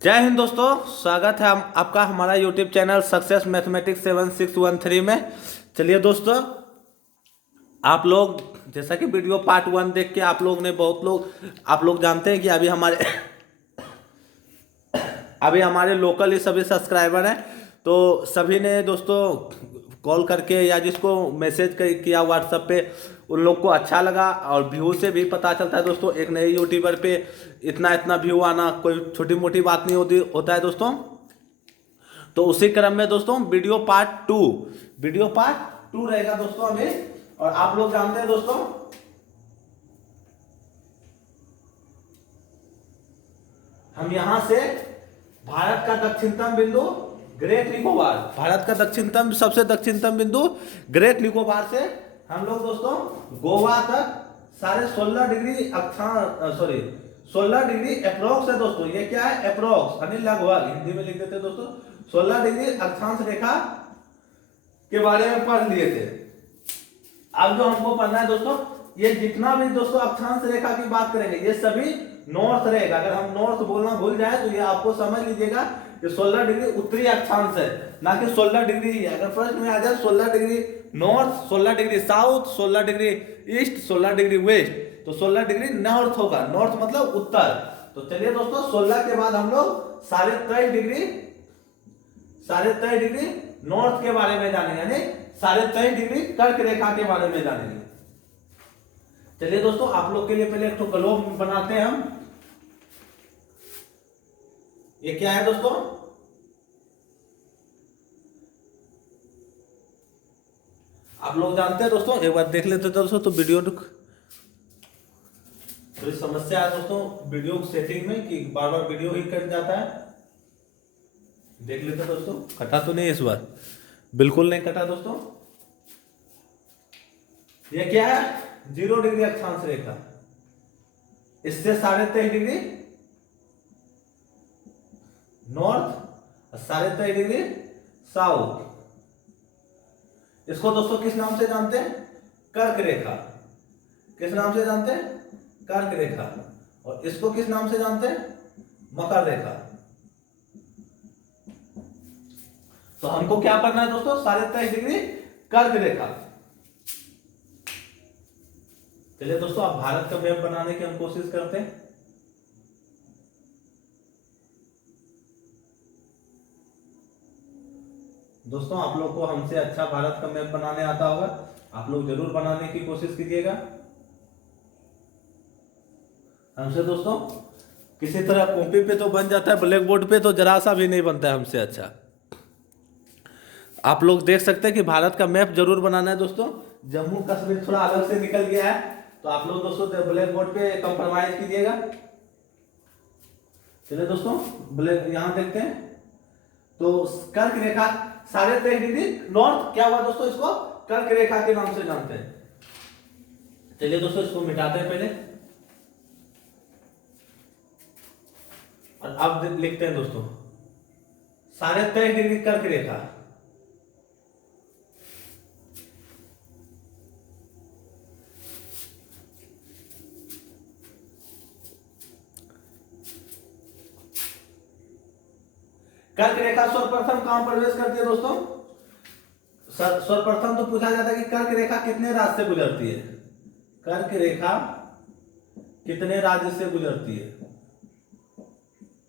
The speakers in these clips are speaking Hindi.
जय हिंद दोस्तों। स्वागत है आपका हमारा यूट्यूब चैनल सक्सेस मैथमेटिक्स 7613 में। चलिए दोस्तों, आप लोग जैसा कि वीडियो पार्ट 1 देख के आप लोग ने आप लोग जानते हैं कि अभी हमारे लोकल ही सभी सब्सक्राइबर हैं। तो सभी ने दोस्तों कॉल करके या जिसको मैसेज किया व्हाट्सएप पे, उन लोग को अच्छा लगा। और व्यू से भी पता चलता है दोस्तों, एक नए यूट्यूबर पे इतना इतना व्यू आना कोई छोटी मोटी बात नहीं होता है दोस्तों। तो उसी क्रम में दोस्तों वीडियो पार्ट 2 रहेगा दोस्तों अभी। और आप लोग जानते हैं दोस्तों, हम यहां से भारत का दक्षिणतम बिंदु भारत का सबसे दक्षिणतम बिंदु ग्रेट निकोबार से हम लोग दोस्तों गोवा तक साढ़े 16 डिग्री 16 डिग्री अप्रोक्स है दोस्तों। ये क्या है? अप्रोक्स यानी लगभग, हिंदी में लिख देते हैं दोस्तों। 16 डिग्री अक्षांश रेखा के बारे में पढ़ लिए थे। अब जो हमको पढ़ना है दोस्तों, ये जितना भी दोस्तों अक्षांश रेखा की बात करेंगे ये सभी नॉर्थ रहेगा। अगर हम नॉर्थ बोलना भूल जाए तो ये आपको समझ लीजिएगा कि 16 डिग्री उत्तरी अक्षांश है, ना कि 16 डिग्री ही है। अगर प्रश्न में आ जाए 16 degree north, 16 degree south, 16 degree east, 16 degree west, तो 16 डिग्री नॉर्थ होगा। नॉर्थ मतलब उत्तर। तो चलिए दोस्तों, 16 के बाद हम लोग 23.5 डिग्री नॉर्थ के बारे में जानेंगे, यानी 23.5 डिग्री कर्क रेखा के बारे में जानेंगे। चलिए दोस्तों, आप लोग के लिए पहले एक तो ग्लोब बनाते हैं हम। ये क्या है दोस्तों? आप लोग जानते हैं दोस्तों, एक बार देख लेते हैं दोस्तों। तो वीडियो थोड़ी समस्या है दोस्तों वीडियो सेटिंग में कि बार बार वीडियो ही कट जाता है। देख लेते हैं दोस्तों, कटा तो नहीं इस बार, बिल्कुल नहीं कटा दोस्तों। ये क्या है? 0 डिग्री अक्षांश रेखा, इससे 23.5 डिग्री नॉर्थ और 23.5 डिग्री साउथ। इसको दोस्तों किस नाम से जानते हैं? कर्क रेखा। किस नाम से जानते हैं? कर्क रेखा। और इसको किस नाम से जानते हैं? मकर रेखा। तो हमको क्या पढ़ना है दोस्तों? 23.5 डिग्री कर्क रेखा। चलिए दोस्तों, आप भारत का मैप बनाने की हम कोशिश करते हैं। दोस्तों, आप लोग को हमसे अच्छा भारत का मैप बनाने आता होगा, आप लोग जरूर बनाने की कोशिश कीजिएगा हमसे दोस्तों। किसी तरह कॉपी पे तो बन जाता है, ब्लैक बोर्ड पे तो जरा सा भी नहीं बनता है हमसे अच्छा। आप लोग देख सकते हैं कि भारत का मैप जरूर बनाना है दोस्तों। जम्मू कश्मीर थोड़ा अलग से निकल गया है, तो आप लोग दोस्तों ब्लैक बोर्ड पे कंप्रोमाइज कीजिएगा। चलिए दोस्तों, ब्लैक यहां देखते हैं। तो कर्क रेखा 23.5 डिग्री नॉर्थ क्या हुआ दोस्तों? इसको कर्क रेखा के नाम से जानते हैं। चलिए दोस्तों, इसको मिटाते हैं पहले और अब लिखते हैं दोस्तों 23.5 डिग्री कर्क रेखा। कर्क रेखा सर्वप्रथम कहां प्रवेश करती है दोस्तों? सर्वप्रथम तो पूछा जाता है कि कर्क रेखा कितने राज्य से गुजरती है। कर्क रेखा कितने राज्य से गुजरती है?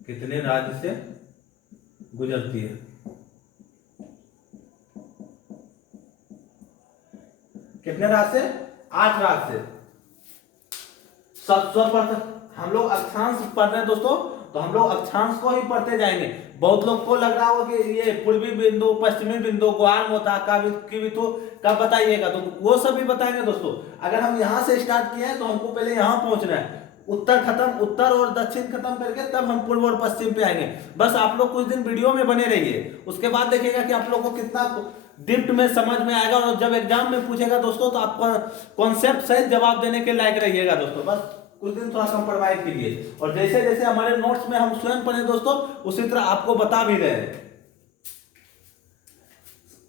कितने राज्य से गुजरती है? कितने राज्य से? 8 राज्य से। सर्वप्रथम हम लोग अक्षांश पढ़ रहे हैं दोस्तों, तो हम लोग अक्षांश को ही पढ़ते जाएंगे। बहुत लोग को लग रहा होगा कि ये पूर्वी बिंदु, पश्चिमी बिंदु, ग्वार मोता कब बताइएगा, तो वो सब भी बताएंगे दोस्तों। अगर हम यहाँ से स्टार्ट किए हैं तो हमको पहले यहाँ पहुंचना है। उत्तर और दक्षिण खत्म करके तब हम पूर्व और पश्चिम पे आएंगे। बस आप लोग कुछ दिन वीडियो में बने रहिए, उसके बाद देखिएगा कि आप लोग को कितना डिप्थ में समझ में आएगा। और जब एग्जाम में पूछेगा दोस्तों, तो आप कॉन्सेप्ट सहित जवाब देने के लायक रहिएगा दोस्तों। बस कुछ दिन थोड़ा कंप्रोमाइज कीजिए, और जैसे जैसे हमारे नोट्स में हम स्वयं पढ़े दोस्तों, उसी तरह आपको बता भी रहे हैं।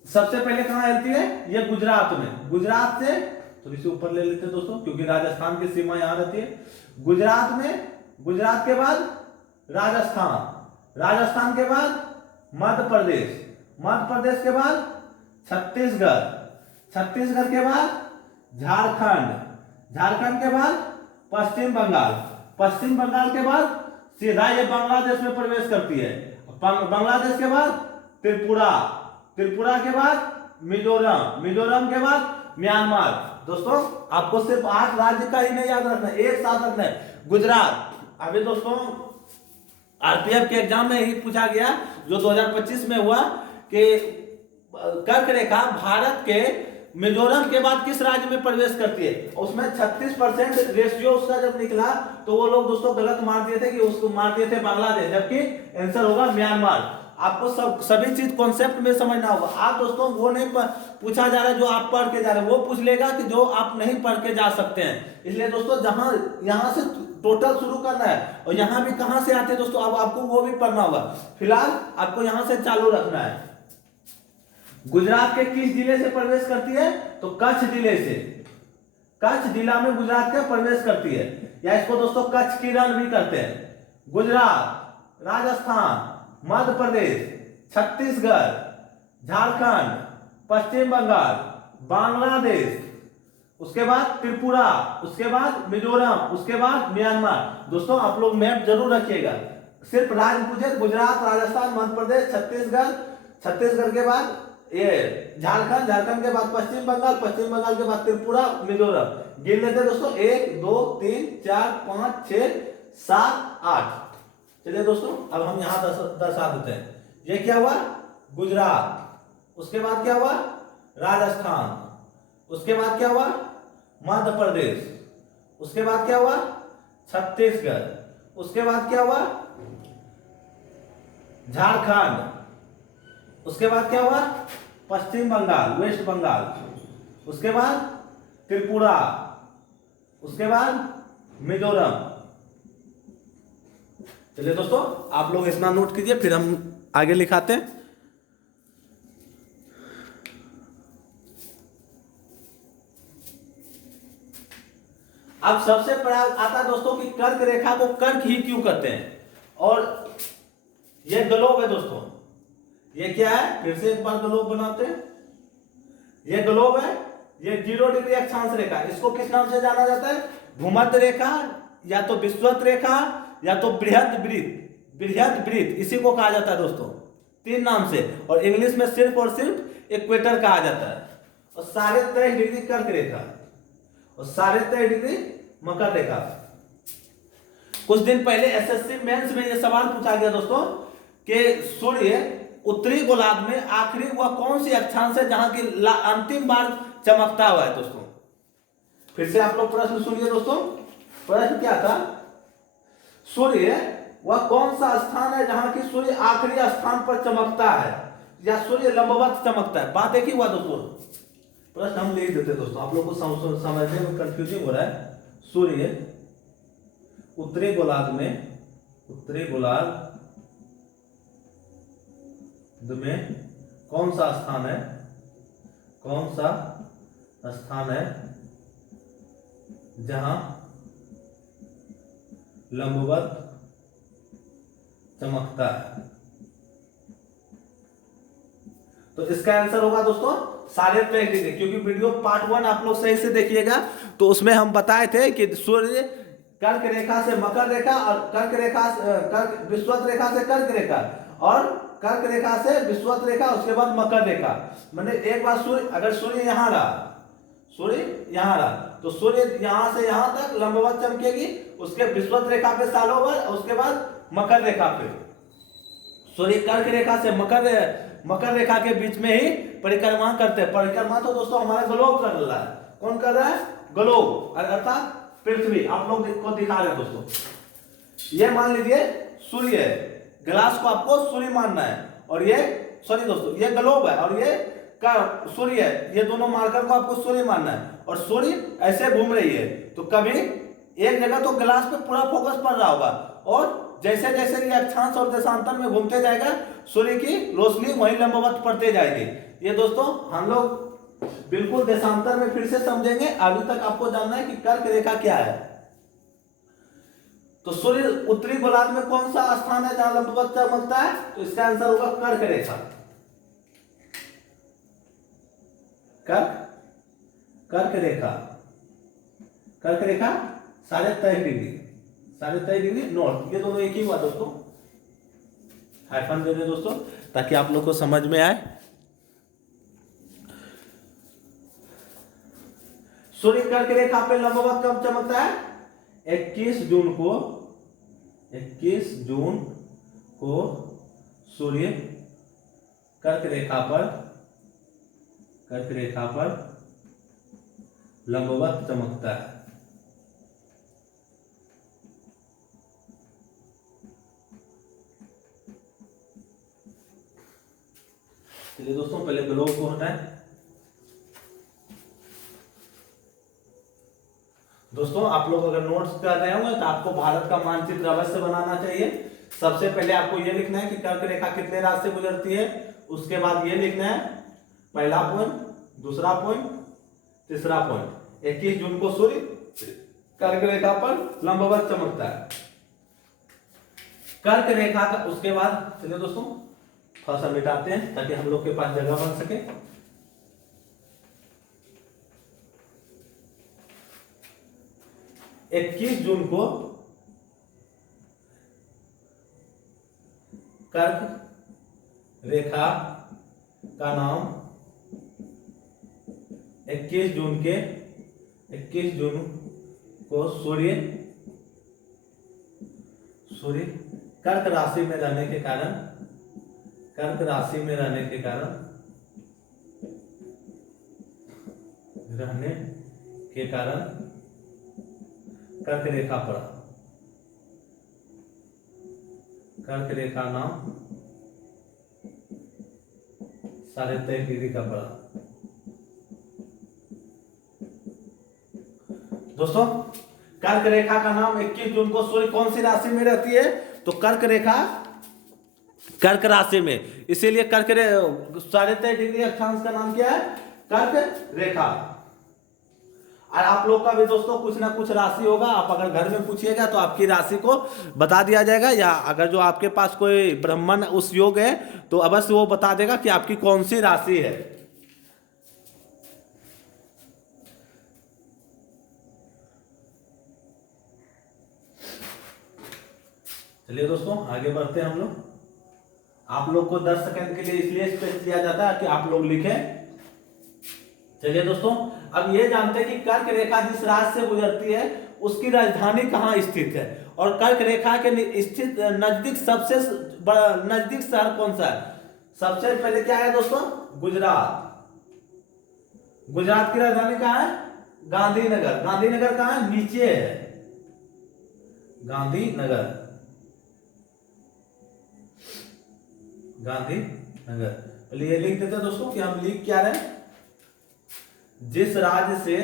सबसे पहले कहां रहती है? ये गुजरात में। गुजरात से थोड़ी सी ऊपर ले लेते हैं दोस्तों, क्योंकि राजस्थान की सीमा यहां रहती है। गुजरात में, गुजरात के बाद राजस्थान, राजस्थान के बाद मध्य प्रदेश, मध्य प्रदेश के बाद छत्तीसगढ़, छत्तीसगढ़ के बाद झारखंड, झारखंड के बाद पश्चिम बंगाल, पश्चिम बंगाल के बाद सीधा ये बांग्लादेश में प्रवेश करती है, बांग्लादेश के बाद त्रिपुरा, त्रिपुरा के बाद मिजोरम, मिजोरम के बाद म्यांमार। दोस्तों आपको सिर्फ 8 राज्य का ही नहीं याद रखना है, एक साथ रखना है। गुजरात, अभी दोस्तों आरपीएफ के एग्जाम में ही पूछा गया जो 2025 में हुआ कि कर्क रेखा भारत के मिजोरम के बाद किस राज्य में प्रवेश करती है, उसमें 36% रेशियो उसका जब निकला तो वो लोग दोस्तों गलत मान दिए थे कि उसको मान दिए थे बांग्लादेश, जबकि आंसर होगा म्यांमार। आपको सभी चीज कॉन्सेप्ट में समझना होगा। आप दोस्तों वो नहीं पूछा जा रहा है जो आप पढ़ के जा रहे हैं, वो पूछ लेगा कि जो आप नहीं पढ़ के जा सकते हैं। इसलिए दोस्तों जहां यहां से टोटल शुरू करना है और यहां भी कहां से आते हैं दोस्तों, अब आपको वो भी पढ़ना होगा। फिलहाल आपको यहां से चालू रखना है। गुजरात के किस जिले से प्रवेश करती है, तो कच्छ जिले से, कच्छ जिला में गुजरात का प्रवेश करती है, या इसको दोस्तों कच्छ की रण भी कहते हैं। गुजरात, राजस्थान, मध्य प्रदेश, छत्तीसगढ़, झारखंड, पश्चिम बंगाल, बांग्लादेश, उसके बाद त्रिपुरा, उसके बाद मिजोरम, उसके बाद म्यांमार। दोस्तों आप लोग मैप जरूर रखिएगा। सिर्फ राज्य पूछे, गुजरात, राजस्थान, मध्य प्रदेश, छत्तीसगढ़, छत्तीसगढ़ के बाद ये झारखंड, झारखंड के बाद पश्चिम बंगाल, पश्चिम बंगाल के बाद त्रिपुरा, मिजोरम। गिन लेते दोस्तों 1 2 3 4 5 6 7 8। चलिए दोस्तों अब हम यहां दर्शा देते हैं। ये क्या हुआ, गुजरात, उसके बाद क्या हुआ, राजस्थान, उसके बाद क्या हुआ, मध्य प्रदेश, उसके बाद क्या हुआ, छत्तीसगढ़, उसके बाद क्या हुआ, झारखंड, उसके बाद क्या हुआ, पश्चिम बंगाल, वेस्ट बंगाल, उसके बाद त्रिपुरा, उसके बाद मिजोरम। चलिए दोस्तों आप लोग इतना नोट कीजिए, फिर हम आगे लिखाते हैं। अब सबसे बड़ा आता दोस्तों कि कर्क रेखा को कर्क ही क्यों कहते हैं, और ये ग्लोब है दोस्तों। ये क्या है, फिर से एक बार ग्लोब बनाते हैं। ये ग्लोब है, ये 0 डिग्री अक्षांश रेखा, इसको किस नाम से जाना जाता है, भूमध्य रेखा, या तो विषुवत रेखा, या तो बृहद वृत्त, बृहद वृत्त इसी को कहा जाता है दोस्तों, 3 नाम से। और इंग्लिश में सिर्फ और सिर्फ इक्वेटर कहा जाता है। और 23.5 डिग्री कर्क रेखा और 23.5 डिग्री मकर रेखा। कुछ दिन पहले एसएससी मेंस में यह सवाल पूछा गया दोस्तों कि सूर्य उत्तरी गोलार्ध में आखिरी वह कौन सी अक्षांश है जहां की अंतिम बार चमकता हुआ है दोस्तों। फिर से आप लोग प्रश्न सुनिए दोस्तों। प्रश्न क्या था, सूर्य वह कौन सा स्थान है जहां की सूर्य आखिरी स्थान पर चमकता है, या सूर्य लंबवत चमकता है। बात एक ही हुआ दोस्तों, प्रश्न हम लिख देते दोस्तों, आप लोग को समझने में कंफ्यूजिंग हो रहा है। सूर्य उत्तरी गोलार्ध में, उत्तरी गोलार्ध में कौन सा स्थान है, कौन सा स्थान है जहां लंबवत चमकता है। तो इसका आंसर होगा दोस्तों 23.5 डिग्री, क्योंकि वीडियो पार्ट 1 आप लोग सही से देखिएगा तो उसमें हम बताए थे कि सूर्य कर्क रेखा से मकर रेखा, और कर्क रेखा कर्क विषुवत रेखा से कर्क रेखा, और कर्क रेखा से विषुवत रेखा, उसके बाद मकर रेखा। मैंने एक बार सूर्य, अगर सूर्य यहां रहा, सूर्य यहां रहा तो सूर्य यहां से यहां तक लंबवत चमकेगी, उसके विषुवत रेखा पे सालों भर, उसके बाद मकर रेखा पे। सूर्य कर्क रेखा से मकर रेखा के बीच में ही परिक्रमा करते हैं। परिक्रमा तो दोस्तों हमारा ग्लोब कर रहा है। कौन कर रहा है, ग्लोब, अर्थात पृथ्वी। आप लोग को दिखा रहे हैं दोस्तों। ये मान लीजिए सूर्य है, ग्लास को आपको सूर्य मानना है, और ये सॉरी दोस्तों ये ग्लोब है और ये सूर्य है, ये दोनों मार्कर को आपको सूर्य मानना है। और सूर्य ऐसे घूम रही है तो कभी एक जगह तो ग्लास पे पूरा फोकस पड़ रहा होगा, और जैसे जैसे ये अक्षांश और देशांतर में घूमते जाएगा सूर्य की रोशनी वही लंबवत पड़ते जाएगी। ये दोस्तों हम लोग बिल्कुल देशांतर में फिर से समझेंगे। अभी तक आपको जानना है कि कर्क रेखा क्या है। तो सूर्य उत्तरी गोलार्ध में कौन सा स्थान है जहां लंबवत चमकता है? तो इसका आंसर होगा कर्क रेखा। कर्क रेखा, कर्क रेखा 23.5 डिग्री, 23.5 डिग्री नॉर्थ। ये दोनों एक ही हुआ दोस्तों, हाइफन दे दे दोस्तों ताकि आप लोग को समझ में आए। सूर्य कर्क रेखा पे लंबवत कब चमकता है? 21 जून को, 21 जून को सूर्य कर्क रेखा पर लंबवत चमकता है। चलिए दोस्तों पहले ग्लोब को हटाएं। दोस्तों आप लोग अगर नोट्स कर रहे होंगे तो आपको भारत का मानचित्र अवश्य बनाना चाहिए। सबसे पहले आपको यह लिखना है कि कर्क रेखा कितने राज्य से गुजरती है, उसके बाद यह लिखना है पहला पॉइंट, दूसरा पॉइंट, तीसरा पॉइंट। 21 जून को सूर्य कर्क रेखा पर लंबवत चमकता है, कर्क रेखा का। उसके बाद चलिए दोस्तों थोड़ा सा मिटाते हैं ताकि हम लोग के पास जगह बन सके। इक्कीस जून को कर्क रेखा का नाम 21 जून को सूर्य कर्क राशि में रहने के कारण, कर्क रेखा पड़ा, कर्क रेखा नाम 23.5 डिग्री का पड़ा। दोस्तों कर्क रेखा का नाम 21 जून को सूर्य कौन सी राशि में रहती है? तो कर्क रेखा कर्क राशि में, इसीलिए कर्क 23.5 डिग्री अक्षांश का नाम क्या है? कर्क रेखा। और आप लोग का भी दोस्तों कुछ ना कुछ राशि होगा, आप अगर घर में पूछिएगा तो आपकी राशि को बता दिया जाएगा, या अगर जो आपके पास कोई ब्राह्मण उस योग है तो अवश्य वो बता देगा कि आपकी कौन सी राशि है। चलिए दोस्तों आगे बढ़ते हैं हम लोग। आप लोग को 10 सेकंड के लिए इसलिए स्पेस दिया जाता है कि आप लोग लिखें। चलिए दोस्तों अब ये जानते हैं कि कर्क रेखा जिस राज्य से गुजरती है उसकी राजधानी कहाँ स्थित है, और कर्क रेखा के स्थित नजदीक सबसे नजदीक शहर कौन सा है? सबसे पहले क्या है दोस्तों? गुजरात। गुजरात की राजधानी कहाँ है? गांधीनगर। गांधीनगर कहाँ है? नीचे है, गांधीनगर। पहले ये लिख देते हैं दोस्तों कि हम लिख क्या रहे हैं। जिस राज्य से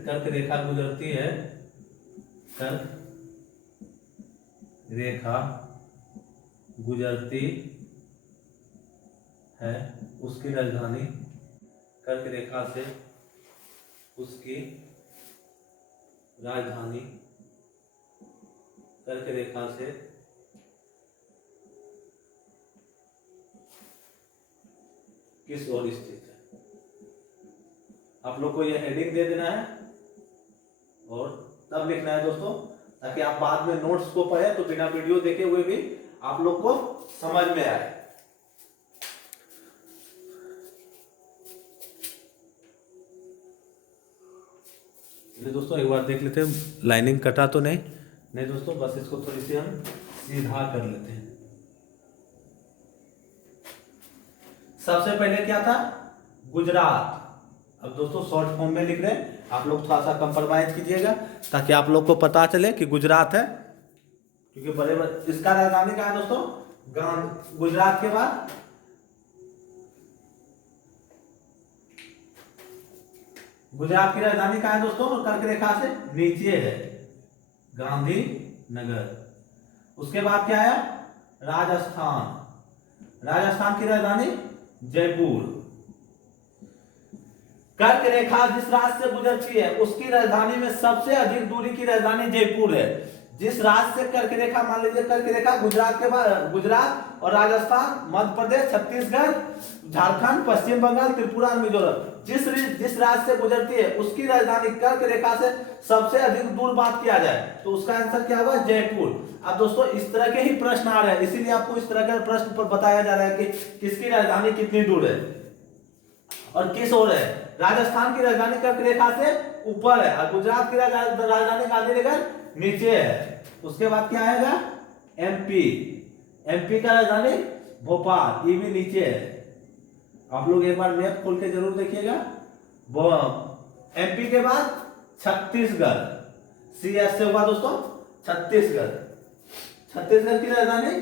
कर्क रेखा गुजरती है, कर्क रेखा गुजरती है, उसकी राजधानी कर्क रेखा से उसकी राजधानी कर्क रेखा से किस ओर स्थित है। आप लोग को यह हेडिंग दे देना है और तब लिखना है दोस्तों, ताकि आप बाद में नोट्स को पढ़े तो बिना वीडियो देखे हुए भी आप लोग को समझ में आए। दोस्तों एक बार देख लेते हैं लाइनिंग कटा तो नहीं दोस्तों, बस इसको थोड़ी सी हम सीधा कर लेते हैं। सबसे पहले क्या था? गुजरात। अब दोस्तों शॉर्ट फॉर्म में लिख रहे हैं, आप लोग थोड़ा सा कंप्रोमाइज कीजिएगा ताकि आप लोग को पता चले कि गुजरात है, क्योंकि बड़े इसका राजधानी कहाँ है दोस्तों? गुजरात के बाद गुजरात की राजधानी कहाँ है दोस्तों? कर्क रेखा से नीचे है, गांधीनगर। उसके बाद क्या है? राजस्थान। राजस्थान की राजधानी जयपुर। कर्क रेखा जिस राज्य से गुजरती है उसकी राजधानी में सबसे अधिक दूरी की राजधानी जयपुर है। जिस राज्य से कर्क रेखा, मान लीजिए कर्क रेखा गुजरात के बाद, गुजरात और राजस्थान, मध्य प्रदेश, छत्तीसगढ़, झारखंड, पश्चिम बंगाल, त्रिपुरा और मिजोरम, जिस राज्य से गुजरती है उसकी राजधानी कर्क रेखा से सबसे अधिक दूर बात किया जाए तो उसका आंसर क्या होगा? जयपुर। अब दोस्तों इस तरह के ही प्रश्न आ रहे हैं, इसीलिए आपको इस तरह के प्रश्न पर बताया जा रहा है कि किसकी राजधानी कितनी दूर है और किस ओर है। राजस्थान की राजधानी कर्क रेखा से ऊपर है और गुजरात की राजधानी गांधीनगर नीचे है। उसके बाद क्या आएगा? एमपी। एमपी का राजधानी भोपाल, ये भी नीचे है। आप लोग एक बार मैप खोल के जरूर देखिएगा। एमपी के बाद छत्तीसगढ़, सीएस से हुआ दोस्तों छत्तीसगढ़। छत्तीसगढ़ की राजधानी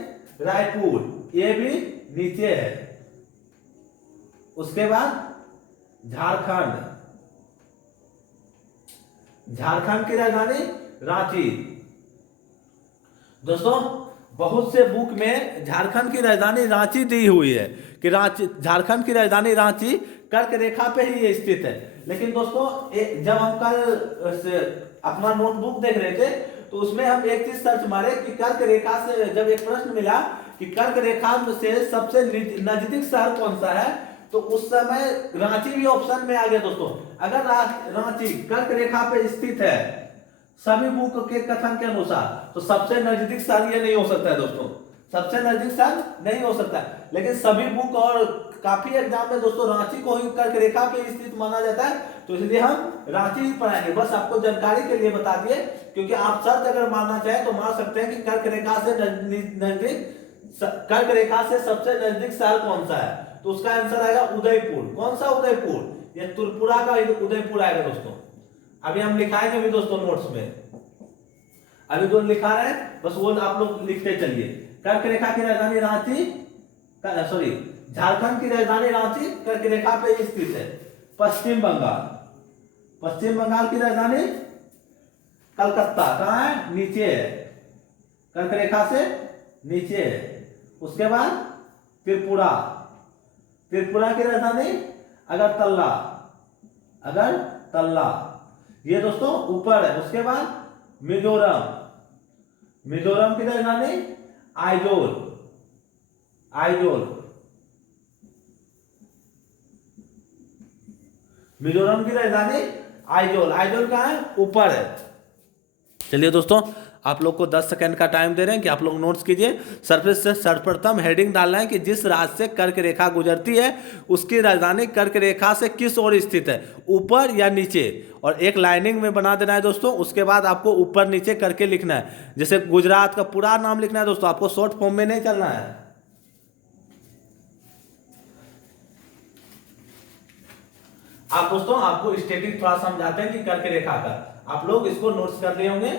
रायपुर, ये भी नीचे है। उसके बाद झारखंड, झारखंड की राजधानी रांची। दोस्तों बहुत से बुक में झारखंड की राजधानी रांची दी हुई है कि रांची, झारखंड की राजधानी रांची कर्क रेखा पे ही ये स्थित है। लेकिन दोस्तों जब हम कल अपना नोटबुक देख रहे थे तो उसमें हम एक चीज सर्च मारे कि कर्क रेखा से, जब एक प्रश्न मिला कि कर्क रेखा से सबसे नजदीक शहर कौन सा है, तो उस समय रांची भी ऑप्शन में आ गया। दोस्तों अगर रांची कर्क रेखा पे स्थित है सभी बुक के कथन के अनुसार, तो सबसे नजदीक शहर ये नहीं हो सकता है दोस्तों, सबसे नजदीक शहर नहीं हो सकता है। लेकिन सभी बुक और काफी एग्जाम में दोस्तों रांची को ही कर्क रेखा पे स्थित माना जाता है, तो इसलिए हम रांची ही पढ़ाएंगे। बस आपको जानकारी के लिए बता दिए, क्योंकि आप सर्च अगर मारना चाहें तो मार सकते हैं कि कर्क रेखा से नजदीक, कर्क रेखा से सबसे नजदीक शहर कौन सा है, तो उसका आंसर आएगा उदयपुर। कौन सा उदयपुर? ये त्रिपुरा का उदयपुर आएगा दोस्तों। अभी हम लिखाएंगे भी दोस्तों नोट्स में, अभी जो लिखा रहे हैं बस वो आप लोग लिखते चलिए। कर्क रेखा की राजधानी रांची, सॉरी झारखंड की राजधानी रांची कर्क रेखा पे स्थित है। पश्चिम बंगाल, पश्चिम बंगाल की राजधानी कलकत्ता, कहाँ है? नीचे है, कर्क रेखा से नीचे है। उसके बाद त्रिपुरा, त्रिपुरा की राजधानी अगरतला, अगरतला ये दोस्तों ऊपर है। उसके बाद मिजोरम, मिजोरम की राजधानी आइजोल, आइजोल, मिजोरम की राजधानी आइजोल। आइजोल कहाँ है? ऊपर है। चलिए दोस्तों आप लोग को 10 सेकंड का टाइम दे रहे हैं कि आप लोग नोट्स कीजिए। सर्वप्रथम हेडिंग डालना है कि जिस राज्य से कर्क रेखा गुजरती है उसकी राजधानी कर्क रेखा से किस ओर स्थित है, ऊपर या नीचे, और एक लाइनिंग में बना देना है दोस्तों। उसके बाद आपको ऊपर नीचे करके लिखना है। जैसे गुजरात का पूरा नाम लिखना है दोस्तों, आपको शॉर्ट फॉर्म में नहीं चलना है। आप दोस्तों आपको स्टेटिक थोड़ा समझाते हैं कि कर्क रेखा का, आप लोग इसको नोट्स कर लिए होंगे।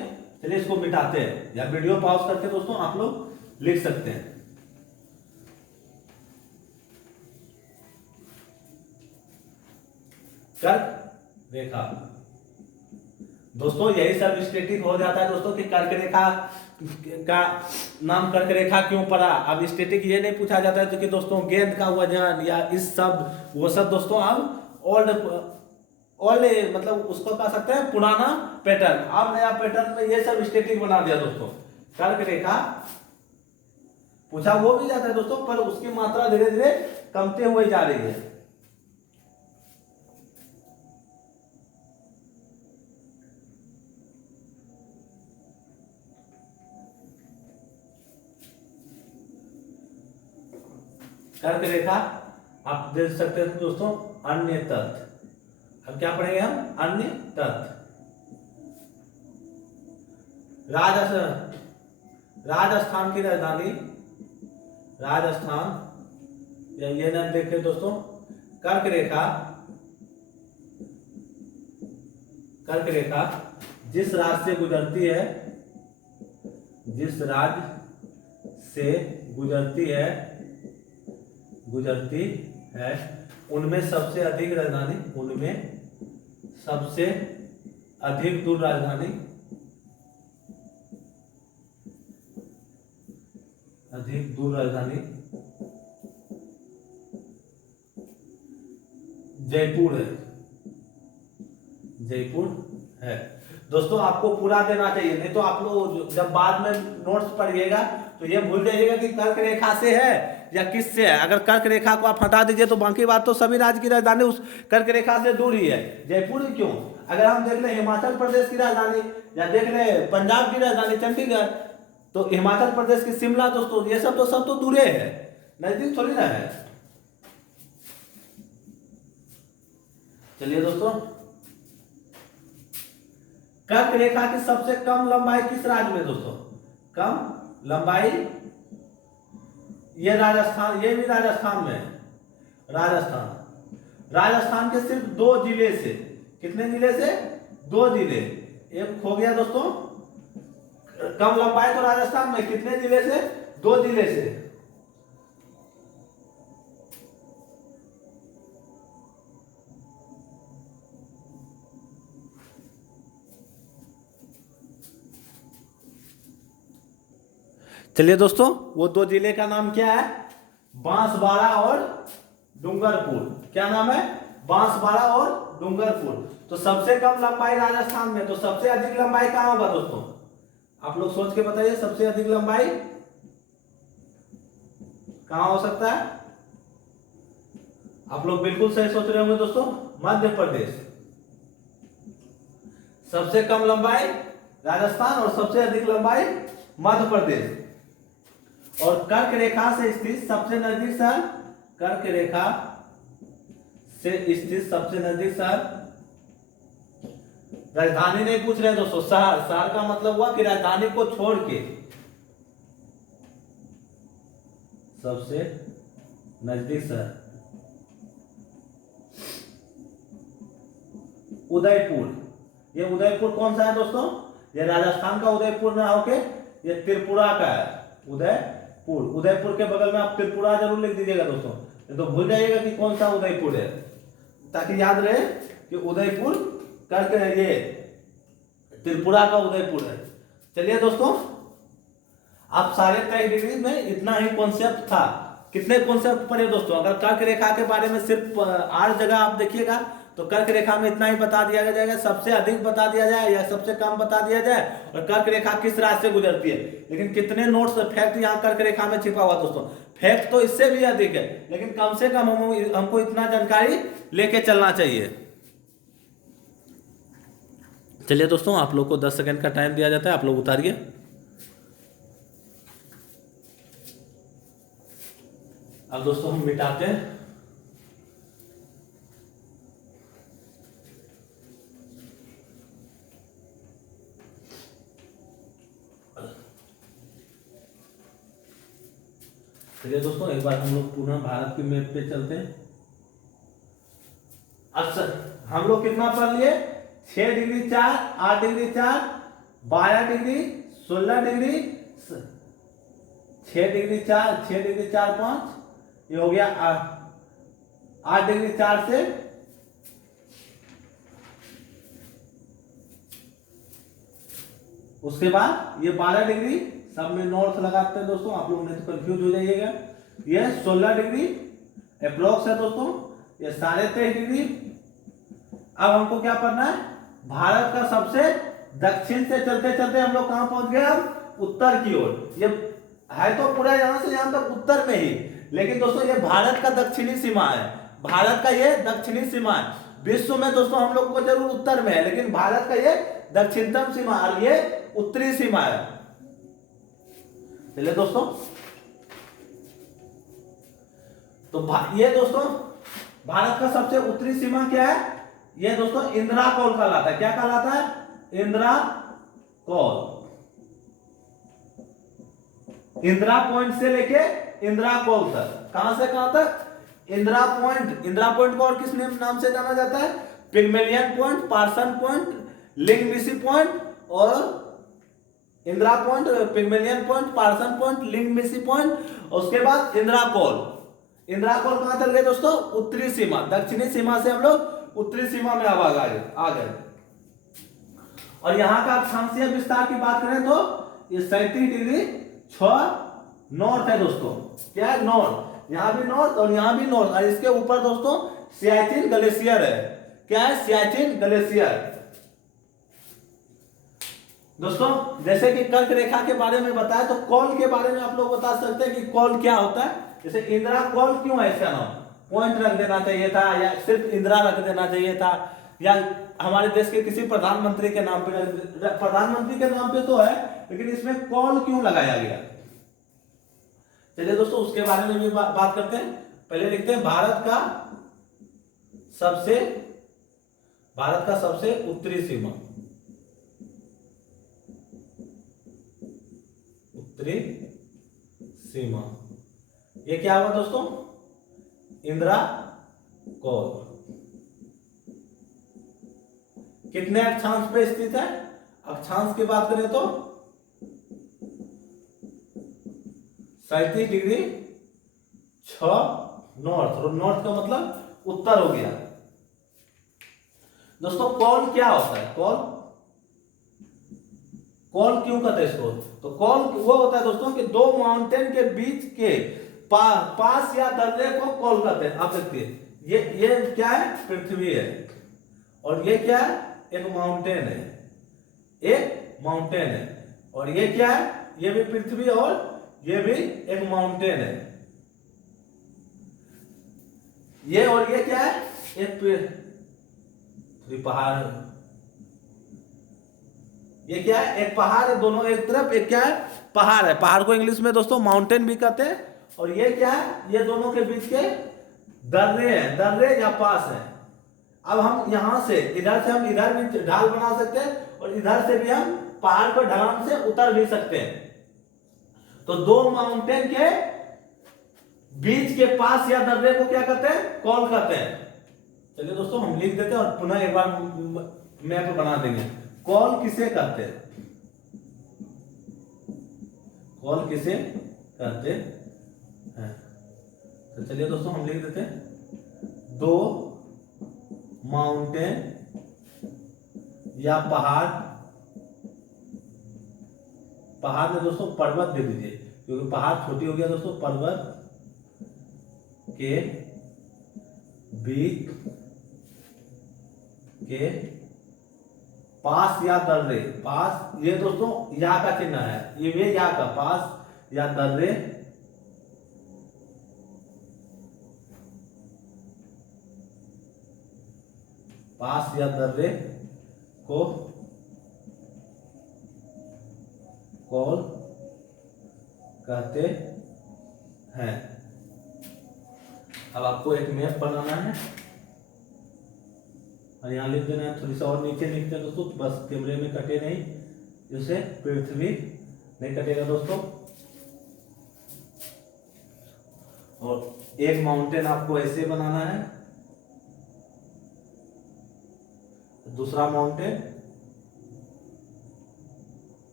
चलिए इसको मिटाते हैं या वीडियो पॉज करके दोस्तों आप लोग लिख सकते हैं। कर्क रेखा दोस्तों यही सब स्टेटिक हो जाता है दोस्तों कि कर्क रेखा का नाम कर्क रेखा क्यों पड़ा। अब स्टेटिक ये नहीं पूछा जाता है तो कि दोस्तों गेंद का वजन या इस सब वो सब दोस्तों अब ओल्ड मतलब उसको कह सकते हैं पुराना पैटर्न, अब नया पैटर्न में ये सब स्टेटिक बना दिया दोस्तों। कर्क रेखा पूछा वो भी जाता है दोस्तों, पर उसकी मात्रा धीरे धीरे कमते हुए जा रही है। कर्क रेखा आप देख सकते हैं दोस्तों अन्य तथ्य। अब क्या पढ़ेंगे हम? अन्य तथ्य। राजस्थान की राजधानी, राजस्थान या ये ना देखे दोस्तों, कर्क रेखा, कर्क रेखा जिस राज्य से गुजरती है, जिस राज्य से गुजरती है उनमें सबसे अधिक राजधानी, उनमें सबसे अधिक दूर राजधानी, अधिक दूर राजधानी जयपुर है, जयपुर है दोस्तों। आपको पूरा देना चाहिए, नहीं तो आप लोग जब बाद में नोट्स पढ़िएगा तो ये भूल जाइएगा कि कर्क रेखा से है या किससे है। अगर कर्क रेखा को आप हटा दीजिए तो बाकी बात तो सभी राज्य की राजधानी उस कर्क रेखा से दूर ही है। जयपुर क्यों, अगर हम देख लें हिमाचल प्रदेश की राजधानी या देख लें पंजाब की राजधानी चंडीगढ़, तो हिमाचल प्रदेश की शिमला दोस्तों, ये सब तो दूरे है, नजदीक थोड़ी ना है। चलिए दोस्तों, कर्क रेखा की सबसे कम लंबाई किस राज्य में दोस्तों, कम लंबाई, ये राजस्थान, ये भी राजस्थान में है। राजस्थान के सिर्फ 2 जिले से, कितने जिले से, 2 जिले, एक हो गया दोस्तों कम लंबाई तो राजस्थान में, कितने जिले से, 2 जिले से। चलिए दोस्तों, वो 2 जिले का नाम क्या है, बांसवाड़ा और डूंगरपुर। क्या नाम है, बांसवाड़ा और डूंगरपुर। तो सबसे कम लंबाई राजस्थान में, तो सबसे अधिक लंबाई कहां होगा दोस्तों, आप लोग सोच के बताइए, सबसे अधिक लंबाई कहां हो सकता है। आप लोग बिल्कुल सही सोच रहे होंगे दोस्तों, मध्य प्रदेश। सबसे कम लंबाई राजस्थान और सबसे अधिक लंबाई मध्य प्रदेश। और कर्क रेखा से स्थित सबसे नजदीक शहर, कर्क रेखा से स्थित सबसे नजदीक शहर, राजधानी नहीं पूछ रहे दोस्तों, शहर। शहर का मतलब हुआ कि राजधानी को छोड़ के सबसे नजदीक शहर उदयपुर। ये उदयपुर कौन सा है दोस्तों, ये राजस्थान का उदयपुर ना होके ये त्रिपुरा का है, उदयपुर के बगल में आप त्रिपुरा जरूर लिख दीजिएगा दोस्तों, तो भूल जाइएगा कि कौन सा उदयपुर है, ताकि याद रहे कि उदयपुर करके ये त्रिपुरा का उदयपुर है। चलिए दोस्तों, आप 3.5 डिग्री में इतना ही कॉन्सेप्ट था। कितने कॉन्सेप्ट पढ़े दोस्तों, अगर कर्क रेखा के बारे में सिर्फ 8 जगह आप देखिएगा तो कर्क रेखा में इतना ही बता दिया जाएगा, सबसे अधिक बता दिया जाए या सबसे कम बता दिया जाए, और कर्क रेखा किस राज्य से गुजरती है। लेकिन कितने नोट्स फैक्ट यहाँ कर्क रेखा में छिपा हुआ दोस्तों, फैक्ट तो इससे भी अधिक है, लेकिन कम से कम हमको इतना जानकारी लेके चलना चाहिए। चलिए दोस्तों, आप लोग को 10 सेकंड का टाइम दिया जाता है, आप लोग उतारिए। अब दोस्तों हम मिटाते हैं। चलिए दोस्तों, एक बार हम लोग पुनः भारत की मैप पे चलते हैं। अक्सर हम लोग कितना पढ़ लिए, 6 degree 4, 8 degree 4, 12 degree, 16 degree, 6 degree 4, 6 degree 4 5, ये हो गया 8 डिग्री 4 से उसके बाद ये 12 डिग्री, सब में नॉर्थ लगाते हैं दोस्तों, आप लोग नहीं तो कंफ्यूज हो जाइएगा। ये 16 डिग्री अप्रोक्स है दोस्तों, ये 23.5 डिग्री। अब हमको क्या करना है, भारत का सबसे दक्षिण से चलते चलते हम लोग कहां पहुंच गए, अब उत्तर की ओर। ये है तो पूरा यहां से यहां तक उत्तर में ही, लेकिन दोस्तों ये भारत का दक्षिणी सीमा है, भारत का ये दक्षिणी सीमा है। विश्व में दोस्तों हम लोग को जरूर उत्तर में है, लेकिन भारत का ये दक्षिणतम सीमा और ये उत्तरी सीमा है। चलिए दोस्तों, तो ये दोस्तों भारत का सबसे उत्तरी सीमा क्या है, ये दोस्तों इंदिरा कौल कहलाता है। क्या कहलाता है, इंदिरा कौल। इंदिरा पॉइंट से लेके इंदिरा कौल तक, कहां से कहां तक, इंदिरा पॉइंट। इंदिरा पॉइंट को और किस नाम से जाना जाता है, पिग्मेलियन पॉइंट, पार्सन पॉइंट, लिंगमिसी पॉइंट और Indira point, Pygmalion point, Parson point, लिंगमिसी पॉइंट, और उसके बाद इंदिरा कौल। इंदिरा कौल कहां चल गए दोस्तों, उत्तरी सीमा। दक्षिणी सीमा से हम लोग उत्तरी सीमा में आ गए। और यहां का अक्षांशीय विस्तार की बात करें तो ये 37 डिग्री 6 नॉर्थ है दोस्तों। क्या है, नॉर्थ। यहाँ भी नॉर्थ और यहाँ भी नॉर्थ, और इसके ऊपर दोस्तों सियाचिन ग्लेशियर है। क्या है? सियाचिन ग्लेशियर। दोस्तों जैसे कि कर्क रेखा के बारे में बताया, तो कॉल के बारे में आप लोग बता सकते हैं कि कॉल क्या होता है। जैसे इंदिरा कॉल क्यों है इसका नाम? पॉइंट रख देना चाहिए था, या सिर्फ इंदिरा रख देना चाहिए था, या हमारे देश के किसी प्रधानमंत्री के नाम पे, प्रधानमंत्री के नाम पे तो है, लेकिन इसमें कॉल क्यों लगाया गया? चलिए दोस्तों उसके बारे में भी बात करते हैं। पहले लिखते हैं भारत का सबसे उत्तरी सीमा, उत्तरी सीमा, ये क्या हुआ दोस्तों? इंदिरा कॉल। कितने अक्षांश पे स्थित है? अक्षांश की बात करें तो 37 डिग्री 6 नॉर्थ, और नॉर्थ का मतलब उत्तर हो गया। दोस्तों कॉल क्या होता है? कॉल क्यों कहते हैं इसको? तो कॉल वो होता है दोस्तों कि दो माउंटेन के बीच के पास या दर्रे को कॉल कहते हैं। आप देखिए ये क्या है? पृथ्वी है, और ये क्या है? एक माउंटेन है, एक माउंटेन है, और ये क्या है? ये भी पृथ्वी और ये भी एक माउंटेन है। ये और ये क्या है? एक पहाड़। ये क्या है? एक पहाड़ है, दोनों एक तरफ, एक क्या है? पहाड़ है। पहाड़ को इंग्लिश में दोस्तों माउंटेन भी कहते हैं। और ये क्या है? ये दोनों के बीच के दर्रे हैं, दर्रे या पास है। अब हम यहां से इधर से हम इधर भी ढाल बना सकते हैं, और इधर से भी हम पहाड़ पर ढलान से उतर भी सकते हैं। तो दो माउंटेन के बीच के पास या दर्रे को क्या कहते हैं? कॉल कहते हैं। चलिए दोस्तों हम लिख देते हैं और पुनः एक बार मैप बना देंगे। कॉल किसे कहते हैं? कॉल किसे कहते हैं? तो चलिए दोस्तों हम लिख देते हैं, दो माउंटेन या पहाड़ में दोस्तों पर्वत दे दीजिए, क्योंकि पहाड़ छोटी हो गया दोस्तों। पर्वत के बीच के पास या दर्रे, पास ये दोस्तों या का चिन्ह है, ये या का, पास या दर्रे को कॉल कहते हैं। अब आपको एक मैप बनाना है, और यहाँ लिख देना है, थोड़ी सा और नीचे लिखते हैं दोस्तों, बस कैमरे में कटे नहीं, जिससे पृथ्वी नहीं कटेगा दोस्तों। और एक माउंटेन आपको ऐसे बनाना है, दूसरा माउंटेन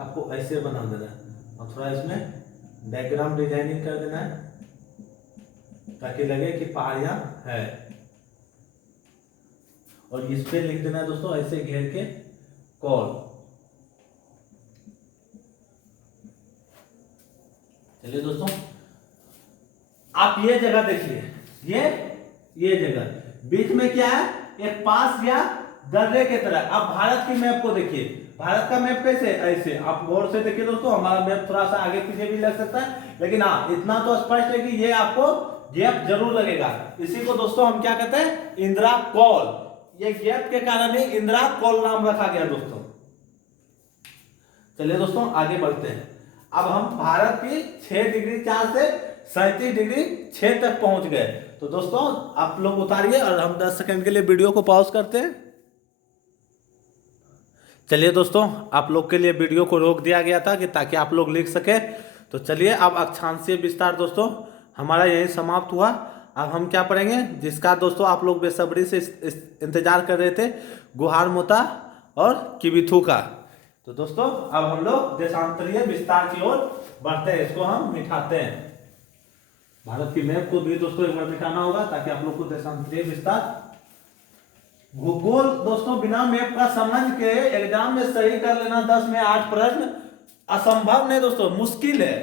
आपको ऐसे बना देना है, और थोड़ा इसमें डायग्राम डिजाइनिंग कर देना है, ताकि लगे कि पहाड़ियां है। और इस पे लिख देना है दोस्तों ऐसे घेर के कॉल। चलिए दोस्तों आप ये जगह देखिए, ये जगह बीच में क्या है? एक पास या दर्रे के तरह। आप भारत की मैप को देखिए, भारत का मैप कैसे? ऐसे। आप गौर से देखिए दोस्तों, हमारा मैप थोड़ा सा आगे पीछे भी लग सकता है, लेकिन हाँ इतना तो स्पष्ट है कि ये आपको गैप जरूर लगेगा। इसी को दोस्तों हम क्या कहते हैं? इंदिरा कॉल। ये गैप के कारण ही इंदिरा कॉल नाम रखा गया दोस्तों। चलिए दोस्तों आगे बढ़ते हैं। अब हम भारत की 6 डिग्री 4 से 37 डिग्री 6 तक पहुंच गए। तो दोस्तों आप लोग उतारिए, और हम 10 सेकंड के लिए वीडियो को पॉज करते हैं। चलिए दोस्तों आप लोग के लिए वीडियो को रोक दिया गया था कि ताकि आप लोग लिख सके। तो चलिए अब अक्षांशीय विस्तार दोस्तों हमारा यही समाप्त हुआ। अब हम क्या पढ़ेंगे, जिसका दोस्तों आप लोग बेसब्री से इंतजार कर रहे थे, गुहारमोता और किबिथु का। तो दोस्तों अब हम लोग देशांतरीय विस्तार की ओर बढ़ते हैं, इसको हम मिटाते हैं। भारत की मैप को भी दोस्तों एक बार मिटाना होगा, ताकि आप लोग को देशांतरीय विस्तार भूगोल दोस्तों बिना मैप का समझ के एग्जाम में सही कर लेना 10 में 8 प्रश्न असंभव नहीं दोस्तों, मुश्किल है,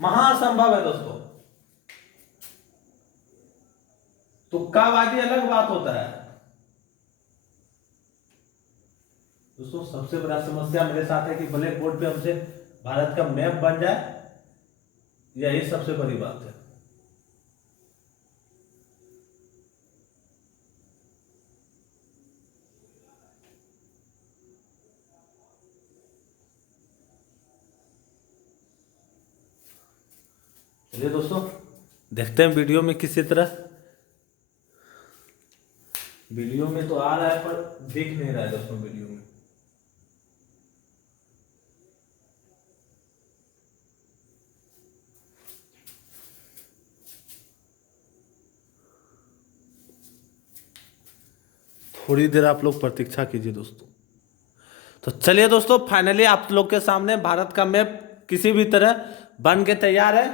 महाअसंभव है दोस्तों। तुक्काबाजी अलग बात होता है दोस्तों। सबसे बड़ा समस्या मेरे साथ है कि ब्लैक बोर्ड पे हमसे भारत का मैप बन जाए, यही सबसे बड़ी बात है। चलिए दोस्तों देखते हैं वीडियो में किसी तरह। वीडियो में तो आ रहा है पर दिख नहीं रहा है दोस्तों वीडियो में। थोड़ी देर आप लोग प्रतीक्षा कीजिए दोस्तों। तो चलिए दोस्तों फाइनली आप लोग के सामने भारत का मैप किसी भी तरह बन के तैयार है।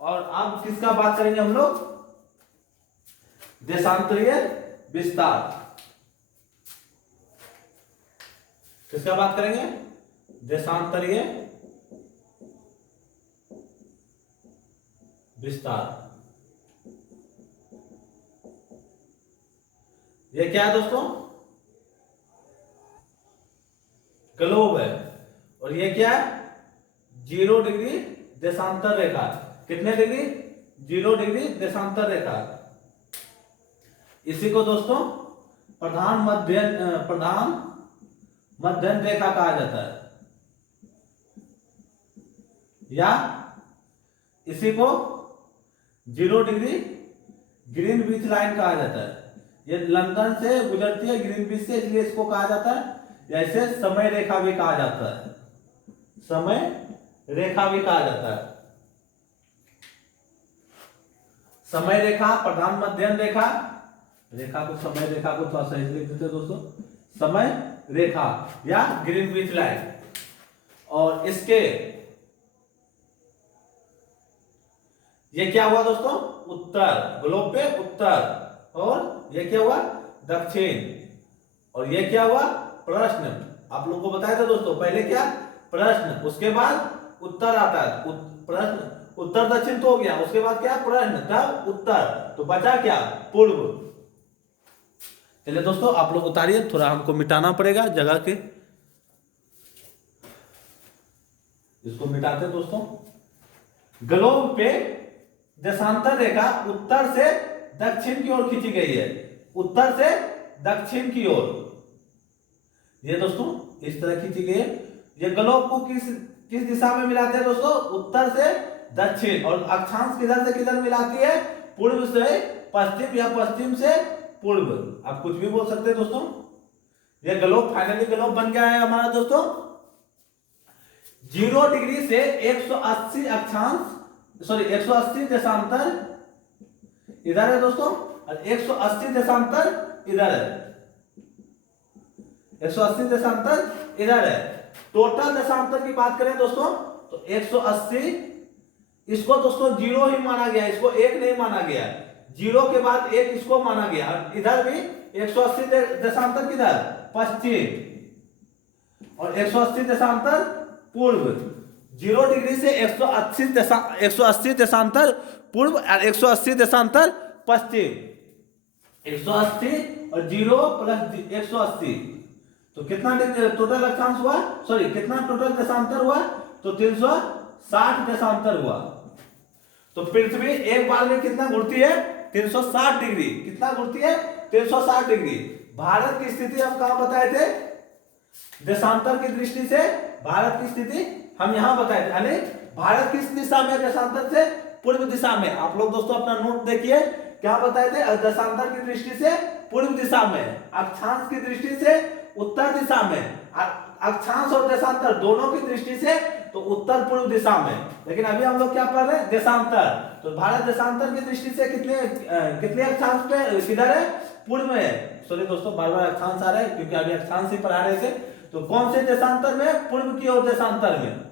और अब किसका बात करेंगे हम लोग? देशांतरीय विस्तार। किसका बात करेंगे? देशांतरीय विस्तार। ये क्या है दोस्तों? ग्लोब है। और ये क्या है? 0 डिग्री देशांतर रेखा। कितने डिग्री? 0 डिग्री देशांतर रेखा। इसी को दोस्तों प्रधान मध्यम रेखा कहा जाता है, या इसी को 0 डिग्री ग्रीनविच लाइन कहा जाता है। ये लंदन से गुजरती है ग्रीनविच से, इसलिए इसको कहा जाता है। जैसे समय रेखा भी कहा जाता है, समय रेखा भी कहा जाता है। समय रेखा, प्रधान मध्यम रेखा, रेखा को समय रेखा को थोड़ा सही लिख देते दोस्तों, समय रेखा या ग्रीनविच लाइन। और इसके ये क्या हुआ दोस्तों? उत्तर, ग्लोब पे उत्तर। और ये क्या हुआ? दक्षिण। और ये क्या हुआ? प्रश्न। आप लोग को बताया था दोस्तों, पहले क्या? प्रश्न, उसके बाद उत्तर आता है। प्रश्न, उत्तर दक्षिण तो हो गया, उसके बाद क्या? प्रश्न, तब उत्तर, तो बचा क्या? पूर्व। चलिए दोस्तों आप लोग उतारिए, थोड़ा हमको मिटाना पड़ेगा जगह के, इसको मिटाते हैं दोस्तों। ग्लोब पे देशांतर रेखा उत्तर से दक्षिण की ओर खींची गई है, उत्तर से दक्षिण की ओर। ये दोस्तों इस तरह खींची गई है। ये ग्लोब को किस दिशा में मिलाते हैं दोस्तों? उत्तर से दक्षिण। और अक्षांश किधर से किधर मिलाती है? पूर्व से पश्चिम या पश्चिम से पूर्व। आप कुछ भी बोल सकते हैं दोस्तों। ये ग्लोब फाइनली ग्लोब बन गया है हमारा दोस्तों। 0 डिग्री से 180 अक्षांश, सॉरी 180 देशांतर इधर है दोस्तों, और 180 देशांतर इधर है। 180 देशांतर इधर है। टोटल देशांतर की बात करें दोस्तों तो 180, इसको दोस्तों 0 ही माना गया, इसको 1 नहीं माना गया। 0 के बाद 1 इसको माना गया। इधर भी 180 देशांतर किधर? पश्चिम। और 180 देशांतर पूर्व। 0 डिग्री से 180 देशांतर पूर्व और 180 देशांतर पश्चिम। 180 और 0 प्लस 180, तो कितना टोटल अक्षांश हुआ? सॉरी कितना टोटल देशांतर हुआ? तो 360 देशांतर हुआ। तो पृथ्वी एक बार में कितना घूरती है? 360 डिग्री। कितना घूरती है? 360 डिग्री। भारत की स्थिति हम कहां बताए थे? देशांतर की दृष्टि से भारत की स्थिति हम यहां बताए थे, यानी भारत किस दिशा में? देशांतर से पूर्व दिशा में। आप लोग दोस्तों अपना नोट देखिए, क्या बताए थे? देशांतर की दृष्टि से पूर्व दिशा में, अक्षांश की दृष्टि से उत्तर दिशा में, अक्षांश और देशांतर दोनों की दृष्टि से तो उत्तर पूर्व दिशा में। लेकिन अभी हम लोग क्या पढ़ रहे हैं? देशांतर। तो भारत देशांतर की दृष्टि से कितने अक्षांश पे किधर है? पूर्व में है। सॉरी दोस्तों बार बार अक्षांश आ रहा है क्योंकि अभी अक्षांश ही पढ़ा रहे थे। तो कौन से देशांतर में? पूर्व की ओर देशांतर में।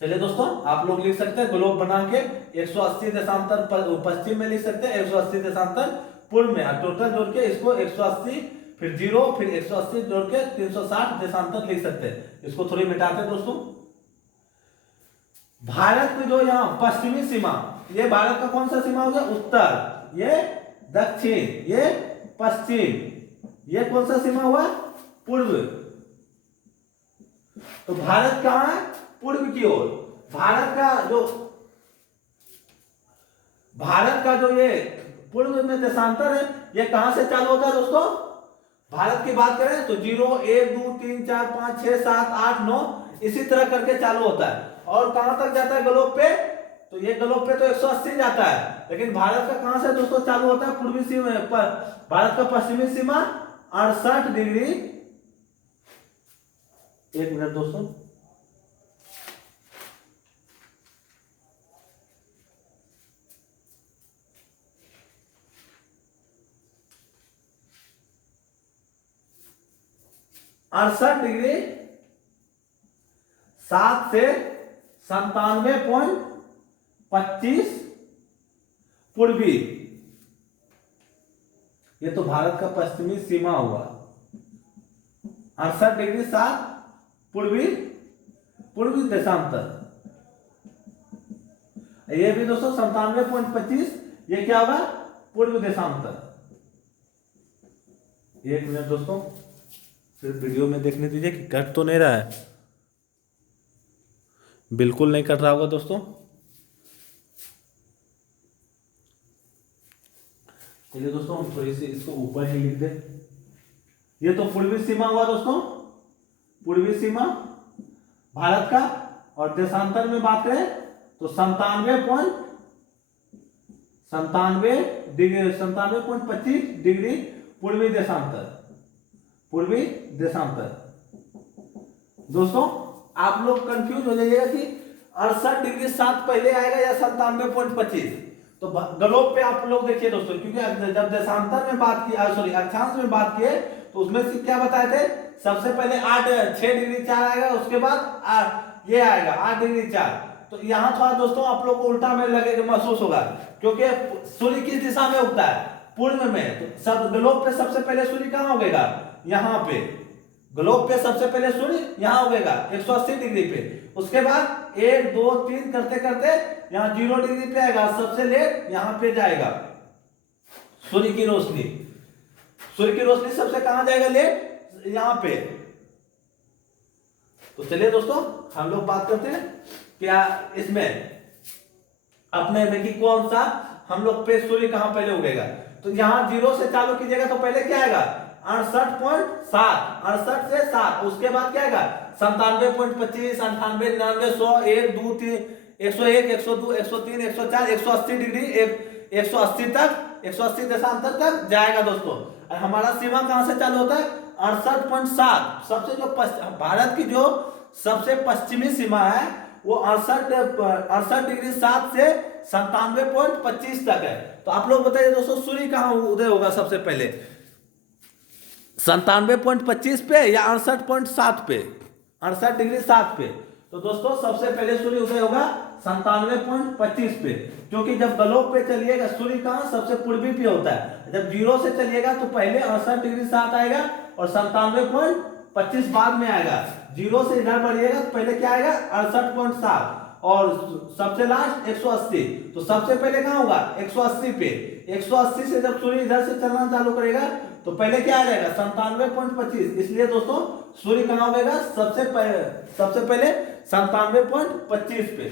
चलिए दोस्तों आप लोग लिख सकते हैं ग्लोब बना के 180 देशांतर पश्चिम में लिख सकते हैं, 180 देशांतर पूर्व में, टोटल जोड़ के इसको 180 फिर 0 फिर 180 जोड़ के 360 देशांतर लिख सकते हैं। इसको थोड़ी मिटाते हैं दोस्तों। भारत में जो यहाँ पश्चिमी सीमा, ये भारत का कौन सा सीमा हो गया? उत्तर, ये दक्षिण, ये पश्चिम, ये कौन सा सीमा हुआ? पूर्व। तो भारत कहां है? पूर्व की ओर। भारत का जो ये पूर्व में देशांतर है, ये कहां से चालू होता है दोस्तों? भारत की बात करें तो 0 1 2 3 4 5 6 7 8 9 इसी तरह करके चालू होता है। और कहां तक जाता है ग्लोब पे? तो ये ग्लोब पे तो 180 जाता है, लेकिन भारत का कहां से दोस्तों चालू होता है? पूर्वी सीमा, भारत का पश्चिमी सीमा 68 डिग्री। एक मिनट दोस्तों, अड़सठ डिग्री 7 से 97.25 पूर्वी। ये तो भारत का पश्चिमी सीमा हुआ। 68 डिग्री 7 पूर्वी देशांतर। ये भी दोस्तों 97.25, ये क्या होगा? पूर्व देशांतर। एक मिनट दोस्तों, फिर वीडियो में देखने दीजिए कि कट तो नहीं रहा है। बिल्कुल नहीं कट रहा होगा दोस्तों। चलिए दोस्तों, हम थोड़ी सी इसको ऊपर ही लिख दें। ये तो पूर्वी सीमा हुआ दोस्तों, पूर्वी सीमा भारत का। और देशांतर में बात करें तो 97.25 डिग्री पूर्वी देशांतर, पूर्वी देशांतर। दोस्तों आप लोग कंफ्यूज हो जाइएगा कि 68 डिग्री 7 पहले आएगा या 97.25। तो ग्लोब पे आप लोग देखिए दोस्तों, क्योंकि जब देशांतर में बात की, सॉरी अक्षांश में बात किए, तो उसमें से क्या बताए थे? सबसे पहले 6 डिग्री 4 आएगा, उसके बाद ये आएगा 8 डिग्री 4। तो यहाँ थोड़ा दोस्तों आप लोग को उल्टा में लगेगा, महसूस होगा, क्योंकि सूर्य किस दिशा में उगता है? पूर्व में। तो सब ग्लोब पे सबसे पहले सूर्य कहाँ उगेगा? यहाँ पे। ग्लोब पे सबसे पहले सूर्य यहाँ उगेगा 180 डिग्री पे। उसके बाद 1 2 3 करते करते यहाँ 0 डिग्री पे आएगा, सबसे लेट यहाँ पे जाएगा सूर्य की रोशनी। सूर्य की रोशनी सबसे कहां जाएगा? लेट, यहाँ पे। तो चलिए दोस्तों, हम लोग बात करते हैं क्या इसमें अपने में कि कौन सा हम लोग पे सूर्य कहां पहले उगेगा। तो यहाँ 0 से चालू कीजिएगा तो पहले क्या आएगा? 68.7, 68 से 7। उसके बाद क्या आएगा? 97.25, 98, 99, 100, 1 2 3 101 102 103 104 180 डिग्री 180 तक, 180 देशांतर तक जाएगा दोस्तों। और हमारा सीमा कहां से चालू होता है? 68.7। सबसे जो भारत की जो सबसे पश्चिमी सीमा है वो 68 डिग्री 7 से 97.25 तक है। तो आप लोग बताइए दोस्तों, सूर्य कहां उदय होगा सबसे पहले? 97.25 पे या 68.7 पे? 68 डिग्री 7 पे। तो दोस्तों सबसे पहले सूर्य उदय होगा 97.25 पे, क्योंकि जब ग्लोब पे चलिएगा सूर्य कहां? सबसे पूर्वी पे होता है। जब 0 से चलिएगा तो पहले 68 डिग्री 7 आएगा और 97.25 बाद में आएगा। 0 से इधर बढ़िएगा तो पहले क्या आएगा? 68.7 और सबसे लास्ट 180। तो सबसे पहले कहां होगा? 180 पे। 180 से जब सूर्य इधर से चलना चालू करेगा तो पहले क्या आ जाएगा? 97.25। इसलिए दोस्तों सूर्य कहां उगेगा? सबसे पहले 97.25 पे।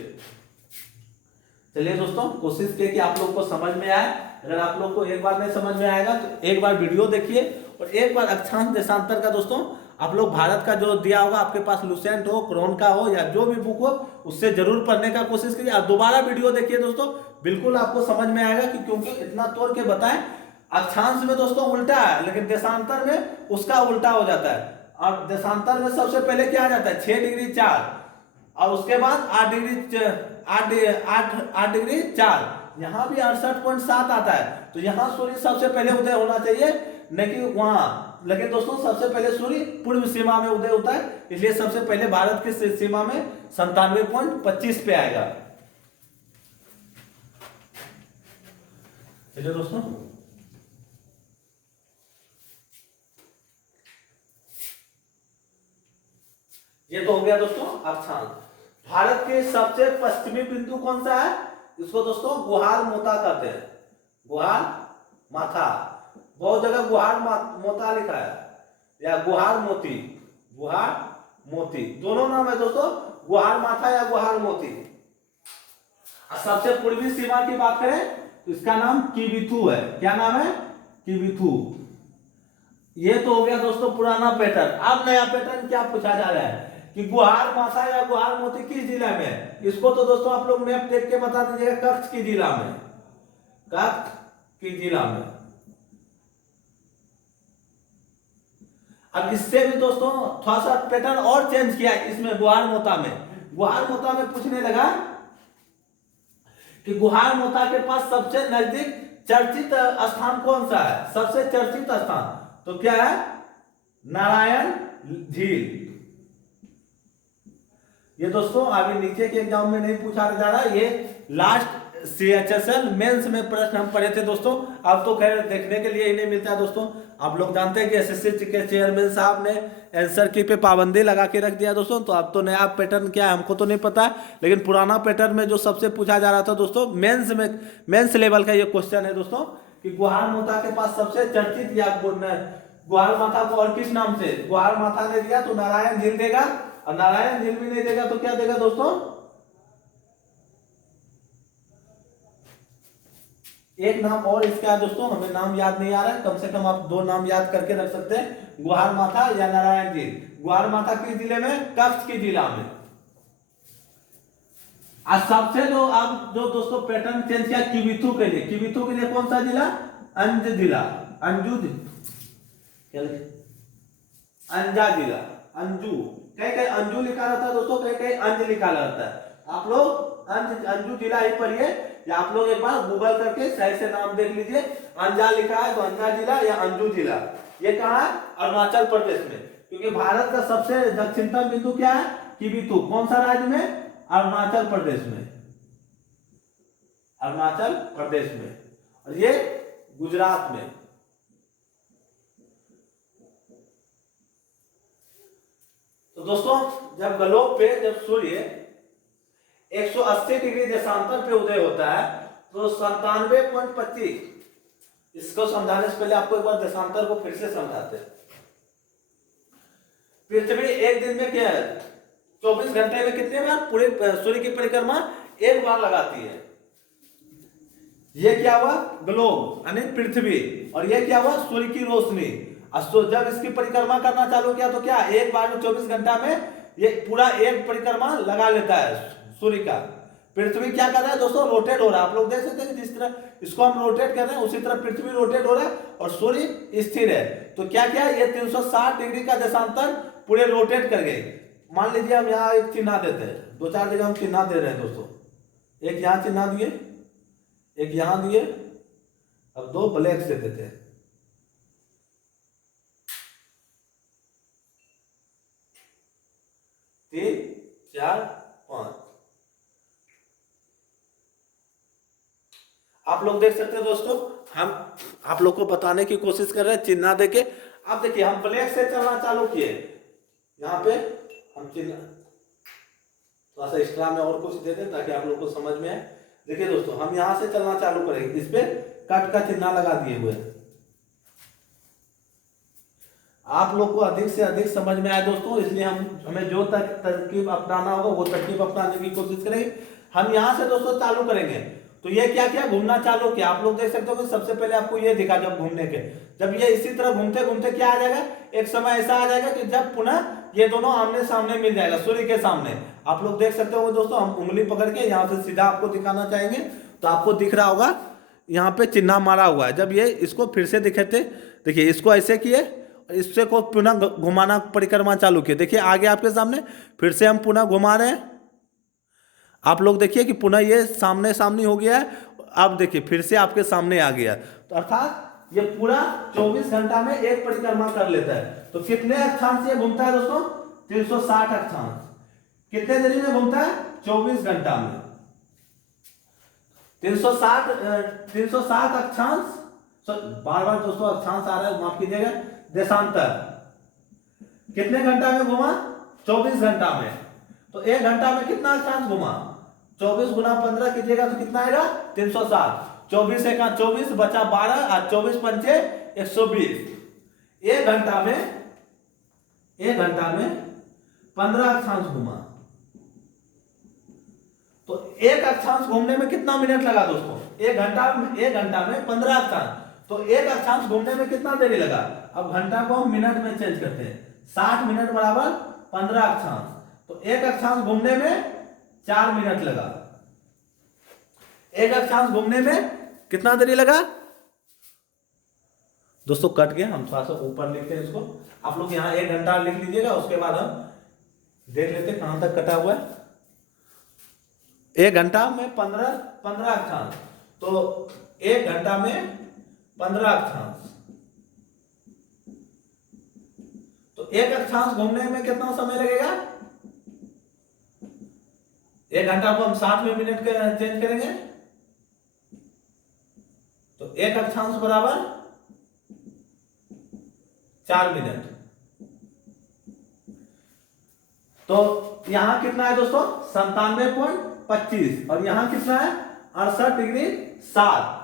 चलिए दोस्तों, कोशिश किए कि आप लोग को समझ में आए। अगर आप लोग को एक बार नहीं समझ में आएगा तो एक बार वीडियो देखिए और एक बार अक्षांश देशांतर का दोस्तों आप लोग भारत का जो दिया होगा आपके पास, लुसेंट हो, क्रोन का हो या जो भी बुक हो, उससे जरूर पढ़ने का कोशिश कीजिए। और दोबारा वीडियो देखिए दोस्तों, बिल्कुल आपको समझ में आएगा कि क्योंकि इतना तोड़ के बताएं। अक्षांश में दोस्तों उल्टा है, लेकिन देशांतर में उसका उल्टा हो जाता है। और देशांतर में सबसे पहले क्या आ जाता है? 6 डिग्री 4 और उसके बाद 8 डिग्री 4। यहाँ भी 68.7 आता है। तो यहाँ सूर्य सबसे पहले उदय होना चाहिए, नहीं कि वहां। लेकिन दोस्तों सबसे पहले सूर्य पूर्व सीमा में उदय होता है, इसलिए सबसे पहले भारत की सीमा में 97.25 पे आएगा। चलिए दोस्तों, ये तो हो गया दोस्तों अक्षांश। भारत के सबसे पश्चिमी बिंदु कौन सा है? इसको दोस्तों गुहार मोता कहते हैं, गुहार माथा। बहुत जगह गुहार मोता लिखा है या गुहार मोती, गुहार मोती दोनों नाम है दोस्तों, गुहार माथा या गुहार मोती। सबसे पूर्वी सीमा की बात करें तो इसका नाम किबिथु है। क्या नाम है? किबिथु। ये तो हो गया दोस्तों पुराना पैटर्न। अब नया पैटर्न क्या पूछा जा रहा है कि गुहार माथा या गुहार मोती किस जिला में है? इसको तो दोस्तों आप लोग मैप देख के बता दीजिएगा, कच्छ की जिला में, कच्छ की जिला में। अब इससे भी दोस्तों थोड़ा सा पैटर्न और चेंज किया इसमें गुहार मोता में। गुहार मोता में पूछने लगा कि गुहार मोता के पास सबसे नजदीक चर्चित स्थान कौन सा है? सबसे चर्चित स्थान तो क्या है? नारायण झील। ये दोस्तों अभी नीचे के एग्जाम में नहीं पूछा जा रहा, ये लास्ट CHSL मेंस में प्रश्न हम पढ़े थे दोस्तों। अब तो खैर देखने के लिए ही नहीं मिलता है दोस्तों। आप लोग जानते हैं कि SSC के चेयरमैन साहब ने आंसर की पे पाबंदी लगा के रख दिया दोस्तों। तो अब तो नया पैटर्न क्या है हमको तो नहीं पता, लेकिन पुराना पैटर्न में जो सबसे पूछा जा रहा था दोस्तों मेंस में, मेंस लेवल का ये क्वेश्चन है दोस्तों कि गुहार मोता के पास सबसे चर्चित या गुहार माथा को और किस नाम से? गुहार माथा ने दिया तो नारायण झील देगा, और नारायण झील भी नहीं देगा तो क्या देगा दोस्तों? एक नाम और इसका है दोस्तों, हमें नाम याद नहीं आ रहा है, कम से कम आप 2 नाम याद करके रख सकते हैं, गुहार माथा या नारायण झील। गुहार माथा किस जिले में? कच्छ की जिला में। आज सबसे जो अब जो दोस्तों पैटर्न चेंज किया किबिथु के लिए। किबिथु के लिए कौन सा जिला? अंज जिला, अंजू, अंजा जिला, अंजू। कहीं कहीं अंजू लिखा रहता है दोस्तों, कहीं कहीं अंज लिखा रहता है। आप लोग अंजू जिला ही पढ़िए, या आप लोग एक बार गूगल करके सही से नाम देख लीजिए। अंजा लिखा है तो अंजा जिला या अंजू जिला। ये कहाँ है? अरुणाचल प्रदेश में। क्योंकि भारत का सबसे दक्षिणतम बिंदु क्या है? किबिथु। कौन सा राज्य में? अरुणाचल प्रदेश में, अरुणाचल प्रदेश में, और ये गुजरात में। तो दोस्तों जब ग्लोब पे जब सूर्य 180 डिग्री देशांतर पे उदय होता है तो 97.25, इसको समझाने से पहले आपको एक बार देशांतर को फिर से समझाते हैं। पृथ्वी एक दिन में क्या है? 24 घंटे में कितने बार पूरे सूर्य की परिक्रमा? एक बार लगाती है। ये क्या हुआ? ग्लोब यानी पृथ्वी, और ये क्या हुआ? सूर्य की रोशनी। जब इसकी परिक्रमा करना चालू किया तो क्या एक बार में 24 घंटा में ये पूरा एक परिक्रमा लगा लेता है सूर्य का। पृथ्वी क्या कर रहा है दोस्तों? रोटेट हो रहा है। आप लोग देख सकते हैं जिस तरह इसको हम रोटेट कर रहे हैं उसी तरह पृथ्वी रोटेट हो रहा है और सूर्य स्थिर है। तो क्या क्या ये 360 डिग्री का देशांतर पूरे रोटेट कर गए। मान लीजिए हम यहाँ एक चिन्ह देते हैं, 2-4 जगह हम चिन्ह दे रहे हैं दोस्तों। एक यहाँ चिन्ह दिए, एक यहाँ दिए, अब 2 ब्लैक से देते हैं। 3, 4, 5। आप लोग देख सकते हैं दोस्तों, हम आप लोग को बताने की कोशिश कर रहे हैं चिन्ह देके। अब देखिए हम ब्लैक से चलना चालू किए, यहाँ पे हम चिन्ह थोड़ा सा एक्स्ट्रा में और कुछ दे दें ताकि आप लोग को समझ में आए। देखिए दोस्तों हम यहाँ से चलना चालू करेंगे, इस पे कट का चिन्ह लगा दिए हुए। आप लोग को अधिक से अधिक समझ में आए दोस्तों, इसलिए हमें जो तरकीब अपनाना होगा वो तरकीब अपनाने की कोशिश करेंगे। हम यहाँ से दोस्तों चालू करेंगे तो ये क्या क्या घूमना चालू किया। आप लोग देख सकते हो कि सबसे पहले आपको ये दिखा जब घूमने के, जब ये इसी तरह घूमते घूमते क्या आ जाएगा, एक समय ऐसा आ जाएगा कि जब पुनः ये दोनों आमने सामने मिल जाएगा सूर्य के सामने। आप लोग देख सकते हो दोस्तों, हम उंगली पकड़ के यहाँ से सीधा आपको दिखाना चाहेंगे तो आपको दिख रहा होगा यहाँ पे चिन्ह मारा हुआ है। जब ये इसको फिर से दिखाते, देखिए इसको ऐसे किए, इससे को पुनः घुमाना परिक्रमा चालू किए। देखिए आगे आपके सामने फिर से हम पुनः घुमा रहे हैं। आप लोग देखिए कि पुनः ये सामने सामने हो गया है। अब देखिए फिर से आपके सामने आ गया, तो अर्थात ये पूरा 24 घंटा में एक परिक्रमा कर लेता है। तो कितने अक्षांश ये घूमता है दोस्तों? 360 अक्षांश। कितने देरी में घूमता है? 24 घंटा में। 360 अक्षांश, बार बार दोस्तों अक्षांश आ रहा है, माफ कीजिएगा, देशांतर। कितने घंटा में घूमा? 24 घंटा में। तो 1 घंटा में कितना अक्षांश घुमा? 24 गुना 15 कीजिएगा तो कितना आएगा? 360। 24 एक 24 बचा 12 और 24 पंचे 120। 1 घंटा में 15 अक्षांश घुमा। तो एक अक्षांश घूमने में कितना मिनट लगा दोस्तों? 1 घंटा में 15 अक्षांश। तो एक अक्षांश घूमने में कितना देरी लगा? अब घंटा को हम मिनट में चेंज करते हैं। 60 मिनट बराबर 15 अक्षांश। तो एक अक्षांश घूमने में 4 मिनट लगा। एक अक्षांश घूमने में कितना देरी लगा दोस्तों? कट गया, हम थोड़ा सा ऊपर लिखते हैं इसको। आप लोग यहाँ 1 घंटा लिख लीजिएगा, उसके बाद हम देख लेते हैं कहां तक कटा हुआ है। 1 घंटा में 15 अक्षांश। तो 1 घंटा में 15 अक्षांश। तो एक अक्षांश घूमने में कितना समय लगेगा? 1 घंटा को हम 60 में मिनट चेंज करेंगे। तो एक अक्षांश बराबर 4 मिनट। तो यहां कितना है दोस्तों? 97.25 और यहां कितना है? 68 डिग्री 7।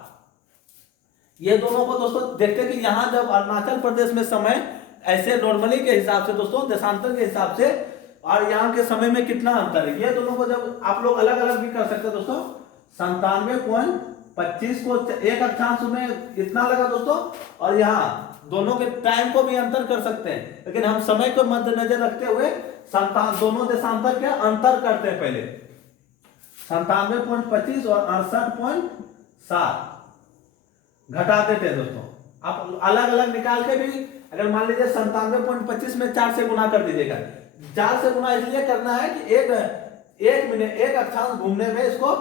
ये दोनों को दोस्तों देखते हैं कि यहां जब अरुणाचल प्रदेश में समय ऐसे नॉर्मली के हिसाब से दोस्तों, देशांतर के हिसाब से, और यहाँ के समय में कितना अंतर है। ये दोनों को जब आप लोग अलग अलग भी कर सकते हैं दोस्तों। 97.25 को एक अक्षांश में इतना लगा दोस्तों, और यहाँ दोनों के टाइम को भी अंतर कर सकते हैं, लेकिन हम समय को मद्देनजर रखते हुए दोनों देशांतर के अंतर करते हैं। पहले 97.25 और 68.7 घटा देते हैं दोस्तों। आप अलग अलग निकाल के भी, अगर मान लीजिए 97.25 में 4 से गुना कर दीजिएगा। 4 से गुना इसलिए करना है कि एक मिनट एक अक्षांश घूमने में इसको,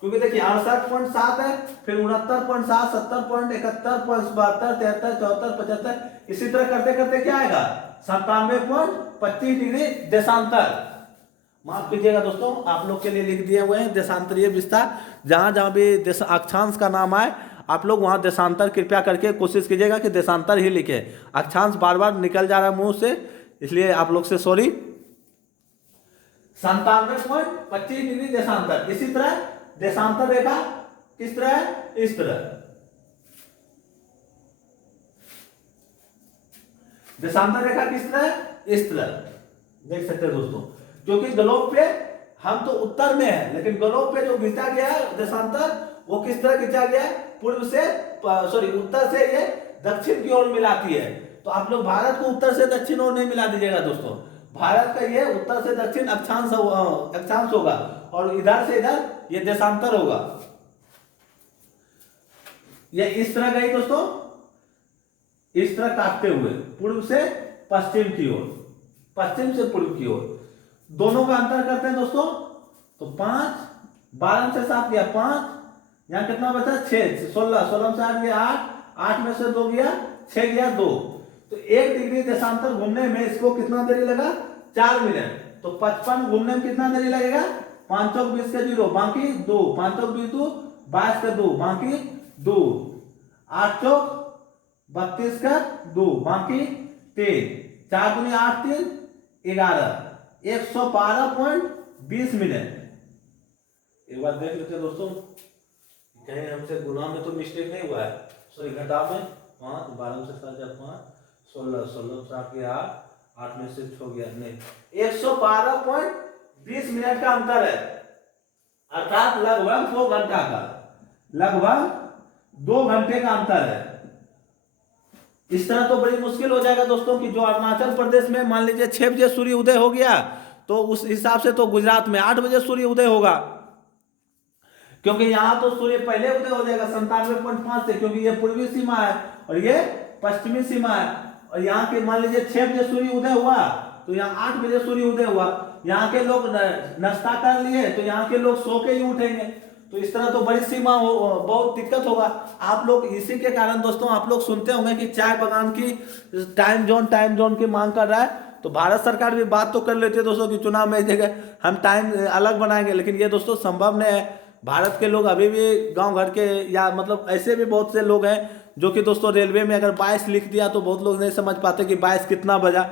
क्योंकि देखिए 68.7 है, फिर 69.7, 70.71, 72, 73, 74, 75, इसी तरह करते करते क्या आएगा? 97.25 डिग्री देशांतर। माफ कीजिएगा दोस्तों, आप लोग के लिए लिख दिए हुए हैं देशांतरीय विस्तार। जहां जहां भी अक्षांश का नाम आए आप लोग वहां देशांतर कृपया करके कोशिश कीजिएगा कि देशांतर ही लिखे। अक्षांश बार बार निकल जा रहा है मुंह से, इसलिए आप लोग से सॉरी। 97.25 डिग्री देशांतर। इसी तरह देशांतर रेखा किस तरह है? इस तरह। देशांतर रेखा किस तरह है? इस तरह देख सकते हैं दोस्तों। क्योंकि ग्लोब पे हम तो उत्तर में है, लेकिन ग्लोब पे जो खींचा गया है देशांतर, वो किस तरह खींचा गया है? पूर्व से उत्तर से ये दक्षिण की ओर मिलाती है। तो आप लोग भारत को उत्तर से दक्षिण ओर नहीं मिला दीजिएगा दोस्तों। भारत का ये उत्तर से दक्षिण अक्षांश होगा, और इधर से इधर ये देशांतर होगा। ये इस तरह गई दोस्तों, इस तरह काटते हुए पूर्व से पश्चिम की ओर, पश्चिम से पूर्व की ओर। दोनों का अंतर करते हैं दोस्तों। तो 5, 12 से 7 गया 5, यहां कितना बचा? 6, 16, 16 से 8 गया 8, 8 में से 2 गया 6 गया 2। तो 1 डिग्री देशांतर घूमने में इसको कितना देरी लगा? 4 मिनट। तो 55 घूमने में कितना देरी लगेगा? 5 चौक 20 का 0 बाकी 2, 5 चौक 20 2, 22 का 2 बाकी 2, 8 चौक 32 का 2 बाकी 3, 4 दूनी 8 3 11, 112.20 मिनट। एक बार देख लेते हैं दोस्तों, कहीं हमसे गुना में तो मिस्टेक नहीं हुआ है। सॉरी, घटा में 5, 12 से 7 जब 5, 16, 16 से 8 गया 8, 8 में से 6 गया नहीं, 112.20 मिनट का अंतर है। अर्थात लगभग 2 घंटा का, लगभग 2 घंटे का अंतर है। इस तरह तो बड़ी मुश्किल हो जाएगा दोस्तों कि जो अरुणाचल प्रदेश में मान लीजिए 6 बजे सूर्य उदय हो गया, तो उस हिसाब से तो गुजरात में 8 बजे सूर्य उदय होगा, क्योंकि यहां तो सूर्य पहले उदय हो जाएगा 97.5 से, क्योंकि ये पूर्वी सीमा है और ये पश्चिमी सीमा है। और यहाँ के मान लीजिए 6 बजे सूर्य उदय हुआ, तो यहाँ 8 बजे सूर्य उदय हुआ। यहाँ के लोग नाश्ता कर लिए, तो यहाँ के लोग सो के ही उठेंगे। तो इस तरह तो बड़ी सीमा हो, बहुत दिक्कत होगा। आप लोग इसी के कारण दोस्तों आप लोग सुनते होंगे कि चाय बागान की टाइम जोन की मांग कर रहा है। तो भारत सरकार भी बात तो कर लेती है दोस्तों कि चुनाव में जगह हम टाइम अलग बनाएंगे, लेकिन ये दोस्तों संभव नहीं है। भारत के लोग अभी भी गांव घर के, या मतलब ऐसे भी बहुत से लोग हैं जो कि दोस्तों रेलवे में अगर 22 लिख दिया तो बहुत लोग नहीं समझ पाते कि 22 कितना बजा।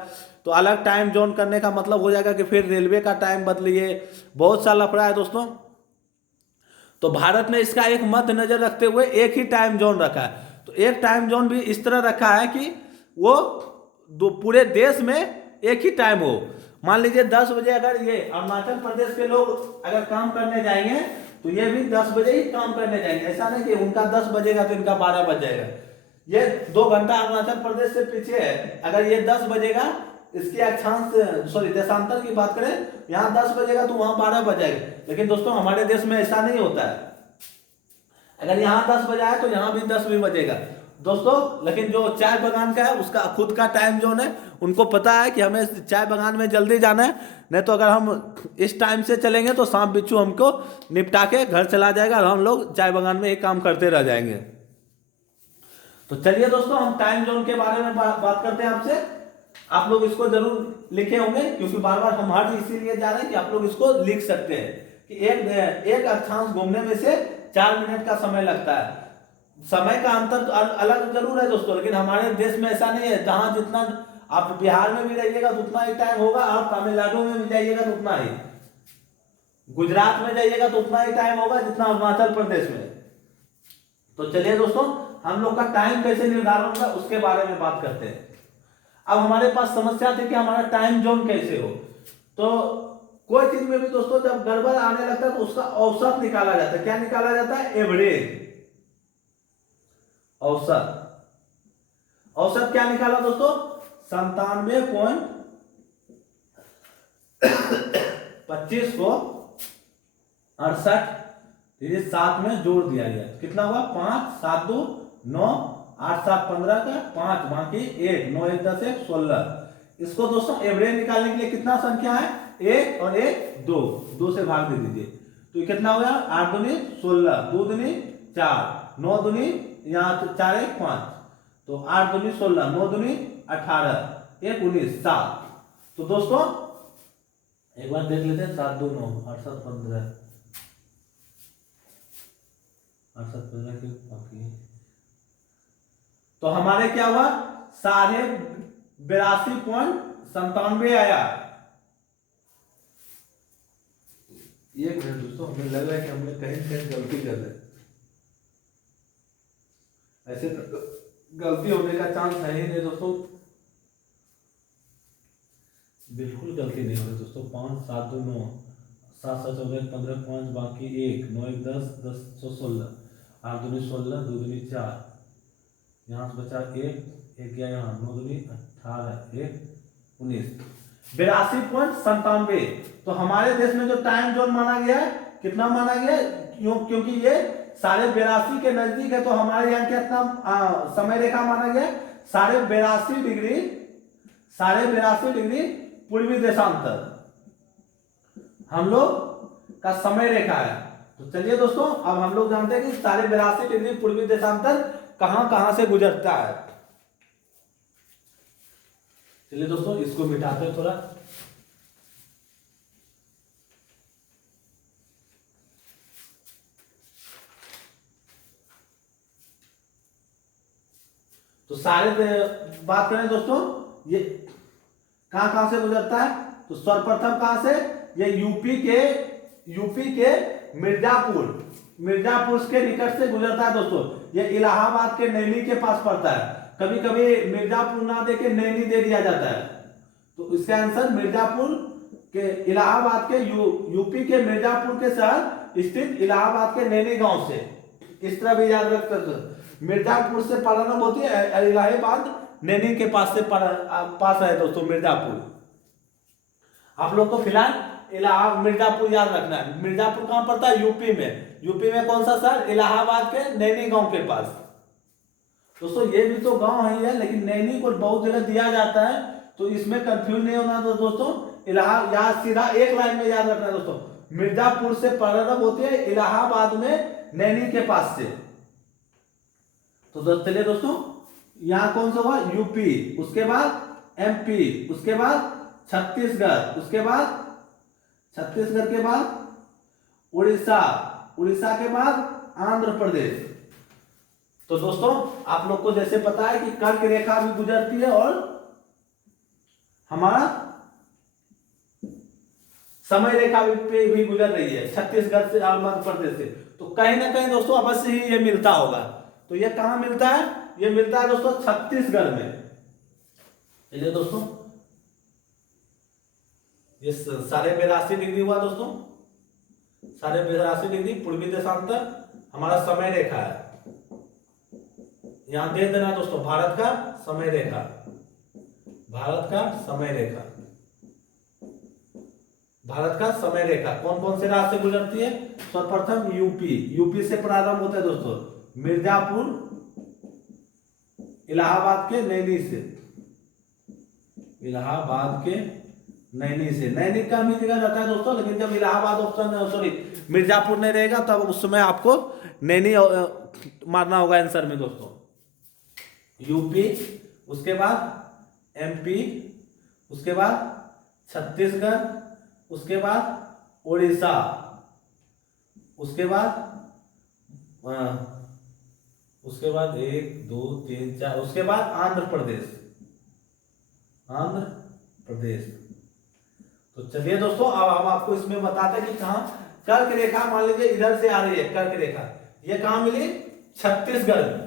तो अलग टाइम जोन करने का मतलब हो जाएगा कि फिर रेलवे का टाइम बदलिए, बहुत सा लफड़ा है दोस्तों। तो भारत ने इसका एक मद्देनजर रखते हुए एक ही टाइम जोन रखा है। तो एक टाइम जोन भी इस तरह रखा है कि वो पूरे देश में एक ही टाइम हो। मान लीजिए 10 बजे अगर ये अरुणाचल प्रदेश के लोग अगर काम करने जाएंगे तो ये भी 10 बजे ही काम करने जाएंगे। ऐसा नहीं कि उनका 10 बजेगा तो इनका 12 बज जाएगा। ये 2 घंटा अरुणाचल प्रदेश से पीछे है, अगर ये 10 बजेगा, इसकी अक्षांश देशांतर की बात करें, यहाँ 10 बजेगा तो वहां 12 बज जाएगा। लेकिन दोस्तों हमारे देश में ऐसा नहीं होता है, अगर यहाँ 10 बजा है तो यहाँ भी 10 भी बजेगा दोस्तों। लेकिन जो चाय बागान का है उसका खुद का टाइम जोन है, उनको पता है कि हमें चाय बागान में जल्दी जाना है, नहीं तो अगर हम इस टाइम से चलेंगे तो सांप बिच्छू हमको निपटा के घर चला जाएगा और हम लोग चाय बागान में एक काम करते रह जाएंगे। तो चलिए दोस्तों हम टाइम जोन के बारे में बात करते हैं आपसे। आप लोग इसको जरूर लिखे होंगे, क्योंकि बार बार हम हट इसीलिए जा रहे हैं कि आप लोग इसको लिख सकते हैं कि एक अक्षांश घूमने में से 4 मिनट का समय लगता है। समय का अंतर अलग जरूर है दोस्तों, लेकिन हमारे देश में ऐसा नहीं है। जहां जितना आप बिहार में भी रहिएगा तो उतना ही टाइम होगा, आप तमिलनाडु में भी जाइएगा तो उतना ही, गुजरात में जाइएगा तो उतना ही टाइम होगा जितना अरुणाचल प्रदेश में। तो चलिए दोस्तों हम लोग का टाइम कैसे निर्धारण होगा उसके बारे में बात करते हैं। अब हमारे पास समस्या थी कि हमारा टाइम जोन कैसे हो। तो कोई चीज में भी दोस्तों जब गड़बड़ आने लगता है तो उसका औसत निकाला जाता है। क्या निकाला जाता है? एवरेज, औसत। औसत क्या निकाला दोस्तों? 97.25 को 68 7 में जोड़ दिया गया, कितना हुआ? 5 7 2 9 8 7 15 का 5 बाकी 1 9 1 10 1 16। इसको दोस्तों एवरेज निकालने के लिए कितना संख्या है? 1 और 1 2 से भाग दे दीजिए तो ये कितना हो गया? 8 दूनी 16, 2 दूनी 4, 9 दूनी यहाँ 4 1 5, तो 8 दूनी 16, 9 दूनी 18, 1 19 7। तो दोस्तों एक बार देख लेते हैं, 7 2 9 8 7 15 8 7 15 के बाकी, तो हमारे क्या हुआ? 82.97 आया। एक मिनट दोस्तों, हमें लग रहा है कि हमने कहीं गलती कर दी। ऐसे तो गलती होने का चांस है ही नहीं दोस्तों, बिल्कुल गलती नहीं हो रही दोस्तों। 5 7 2 9 7 7 14 15 5 बाकी 1 9 1 10 10 16, 8 दूनी 16, 2 दूनी 4, यहाँ से बचा 1 गया यहाँ, 9 दूनी 18 1 19, 82.97। तो हमारे देश में जो टाइम जोन माना गया है, कितना माना गया है? क्योंकि ये 82.5 के नजदीक है, तो हमारे यहाँ कितना समय रेखा माना गया? 82.5 डिग्री, 82.5 डिग्री पूर्वी देशांतर हम लोग का समय रेखा है। तो चलिए दोस्तों अब हम लोग जानते हैं कि 82.5 डिग्री पूर्वी देशांतर कहां कहां से गुजरता है। चलिए दोस्तों इसको मिटाते हैं थोड़ा। तो सारे बात करें दोस्तों, ये कहां से गुजरता है? तो सर्वप्रथम कहां से? ये यूपी के मिर्जापुर के निकट से गुजरता है दोस्तों। ये इलाहाबाद के नैनी के पास पड़ता है। कभी कभी मिर्जापुर ना दे के नैनी दे दिया जाता है, तो इसका आंसर मिर्जापुर के इलाहाबाद के यूपी के मिर्जापुर के शहर स्थित इलाहाबाद के नैनी गांव से। इस तरह भी याद रख सकते, मिर्जापुर से प्रारंभ होती है, इलाहाबाद नैनी के पास से पास है दोस्तों मिर्जापुर। आप लोग को फिलहाल मिर्जापुर याद रखना है। मिर्जापुर कहां पड़ता है? यूपी में। यूपी में कौन सा शहर? इलाहाबाद के नैनी गांव के पास। दोस्तों ये भी तो गांव ही है, लेकिन नैनी को बहुत जगह दिया जाता है, तो इसमें कंफ्यूज नहीं होना दोस्तों। याद सीधा एक लाइन में याद रखना है दोस्तों, मिर्जापुर से प्रारंभ होती है, इलाहाबाद में नैनी के पास से। तो चलिए दोस्तों यहां कौन सा हुआ? यूपी, उसके बाद एमपी, उसके बाद छत्तीसगढ़, उसके बाद छत्तीसगढ़ के बाद उड़ीसा, उड़ीसा के बाद आंध्र प्रदेश। तो दोस्तों आप लोग को जैसे पता है कि कर्क रेखा भी गुजरती है और हमारा समय रेखा पे भी गुजर रही है, छत्तीसगढ़ से और मध्य प्रदेश से। तो कहीं ना कहीं दोस्तों अवश्य ही ये मिलता होगा। तो ये कहाँ मिलता है? ये मिलता है दोस्तों छत्तीसगढ़ में। चलिए दोस्तों, ये 82.5 डिग्री हुआ दोस्तों, 82.5 डिग्री पूर्वी देशांतर हमारा समय रेखा है। यहां दे देना दोस्तों भारत का समय रेखा, भारत का समय रेखा, भारत का समय रेखा कौन कौन से राज्य से गुजरती है? सर्वप्रथम यूपी, यूपी से प्रारंभ होता है दोस्तों, मिर्जापुर, इलाहाबाद के नैनी से, इलाहाबाद के नैनी से, नैनी का भी लिखा जाता है दोस्तों, लेकिन जब इलाहाबाद ऑप्शन सॉरी मिर्जापुर नहीं रहेगा तब उस समय आपको नैनी मारना होगा आंसर में दोस्तों। यूपी, उसके बाद एमपी, उसके बाद छत्तीसगढ़, उसके बाद उड़ीसा, उसके बाद 1 2 3 4, उसके बाद आंध्र प्रदेश, आंध्र प्रदेश। तो चलिए दोस्तों, अब हम आपको इसमें बताते हैं कि कहाँ कर्क रेखा, मान लीजिए इधर से आ रही है कर्क रेखा, ये कहाँ मिली? छत्तीसगढ़ में।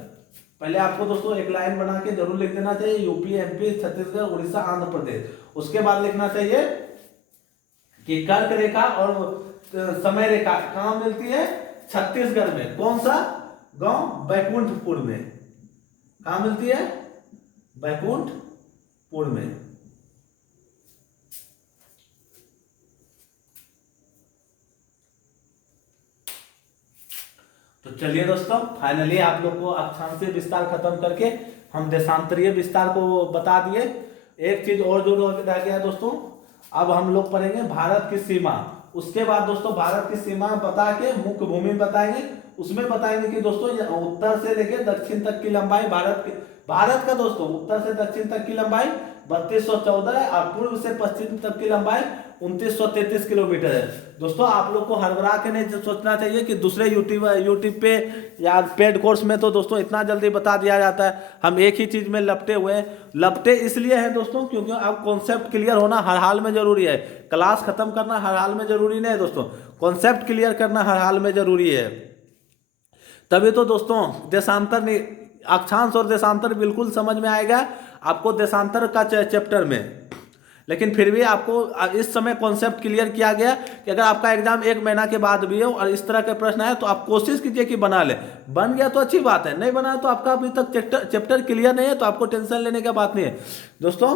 पहले आपको दोस्तों एक लाइन बना के जरूर लिख देना चाहिए, यूपी, एमपी, छत्तीसगढ़, उड़ीसा, आंध्र प्रदेश। उसके बाद लिखना चाहिए कि कर्क रेखा और समय रेखा कहाँ मिलती है? छत्तीसगढ़ में। कौन सा गांव? बैकुंठपुर में। कहाँ मिलती है? बैकुंठपुर में। तो चलिए दोस्तों, फाइनली आप लोग को अक्षांशीय विस्तार खत्म करके हम देशांतरीय विस्तार को बता दिए। एक चीज और जो रह गया दोस्तों, अब हम लोग पढ़ेंगे भारत की सीमा। उसके बाद दोस्तों भारत की सीमा बता के मुख्य भूमि बताएंगे, उसमें बताएंगे कि दोस्तों उत्तर से लेकर दक्षिण तक की लंबाई भारत का दोस्तों उत्तर से दक्षिण तक की लंबाई 3214 है और पूर्व से पश्चिम तक की लंबाई 2933 किलोमीटर है। दोस्तों आप लोग को हड़बड़ा के नहीं सोचना चाहिए कि दूसरे यूट्यूब पे या पेड कोर्स में तो दोस्तों इतना जल्दी बता दिया जाता है। हम एक ही चीज में लपटे हुए हैं। लपटे इसलिए हैं दोस्तों क्योंकि अब कॉन्सेप्ट क्लियर होना हर हाल में जरूरी है। क्लास खत्म करना हर हाल में जरूरी नहीं है दोस्तों, कॉन्सेप्ट क्लियर करना हर हाल में जरूरी है। तभी तो दोस्तों देशांतर अक्षांश और देशांतर बिल्कुल समझ में आएगा आपको देशांतर का चैप्टर में। लेकिन फिर भी आपको इस समय कॉन्सेप्ट क्लियर किया गया कि अगर आपका एग्जाम 1 महीना के बाद भी हो और इस तरह के प्रश्न आए तो आप कोशिश कीजिए कि बना ले। बन गया तो अच्छी बात है, नहीं बना तो आपका अभी तक चैप्टर क्लियर नहीं है तो आपको टेंशन लेने का बात नहीं है। दोस्तों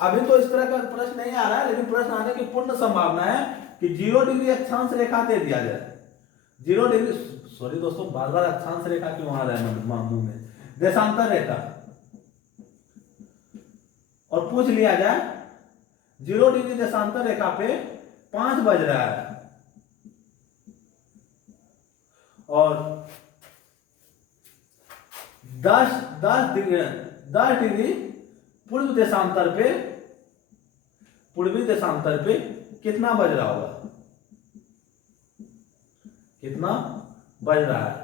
अभी तो इस तरह का प्रश्न नहीं आ रहा है, लेकिन प्रश्न आने की पूर्ण संभावना है कि 0 डिग्री अक्षांश रेखा दे दिया जाए। 0 डिग्री सॉरी दोस्तों, बार बार अक्षांश रेखा क्यों आ रहा है मुंह में? देशांतर रेखा और पूछ लिया जाए 0 डिग्री देशांतर रेखा पे 5 बज रहा है और 10 डिग्री पूर्वी देशांतर पे कितना बज रहा होगा? कितना बज रहा है?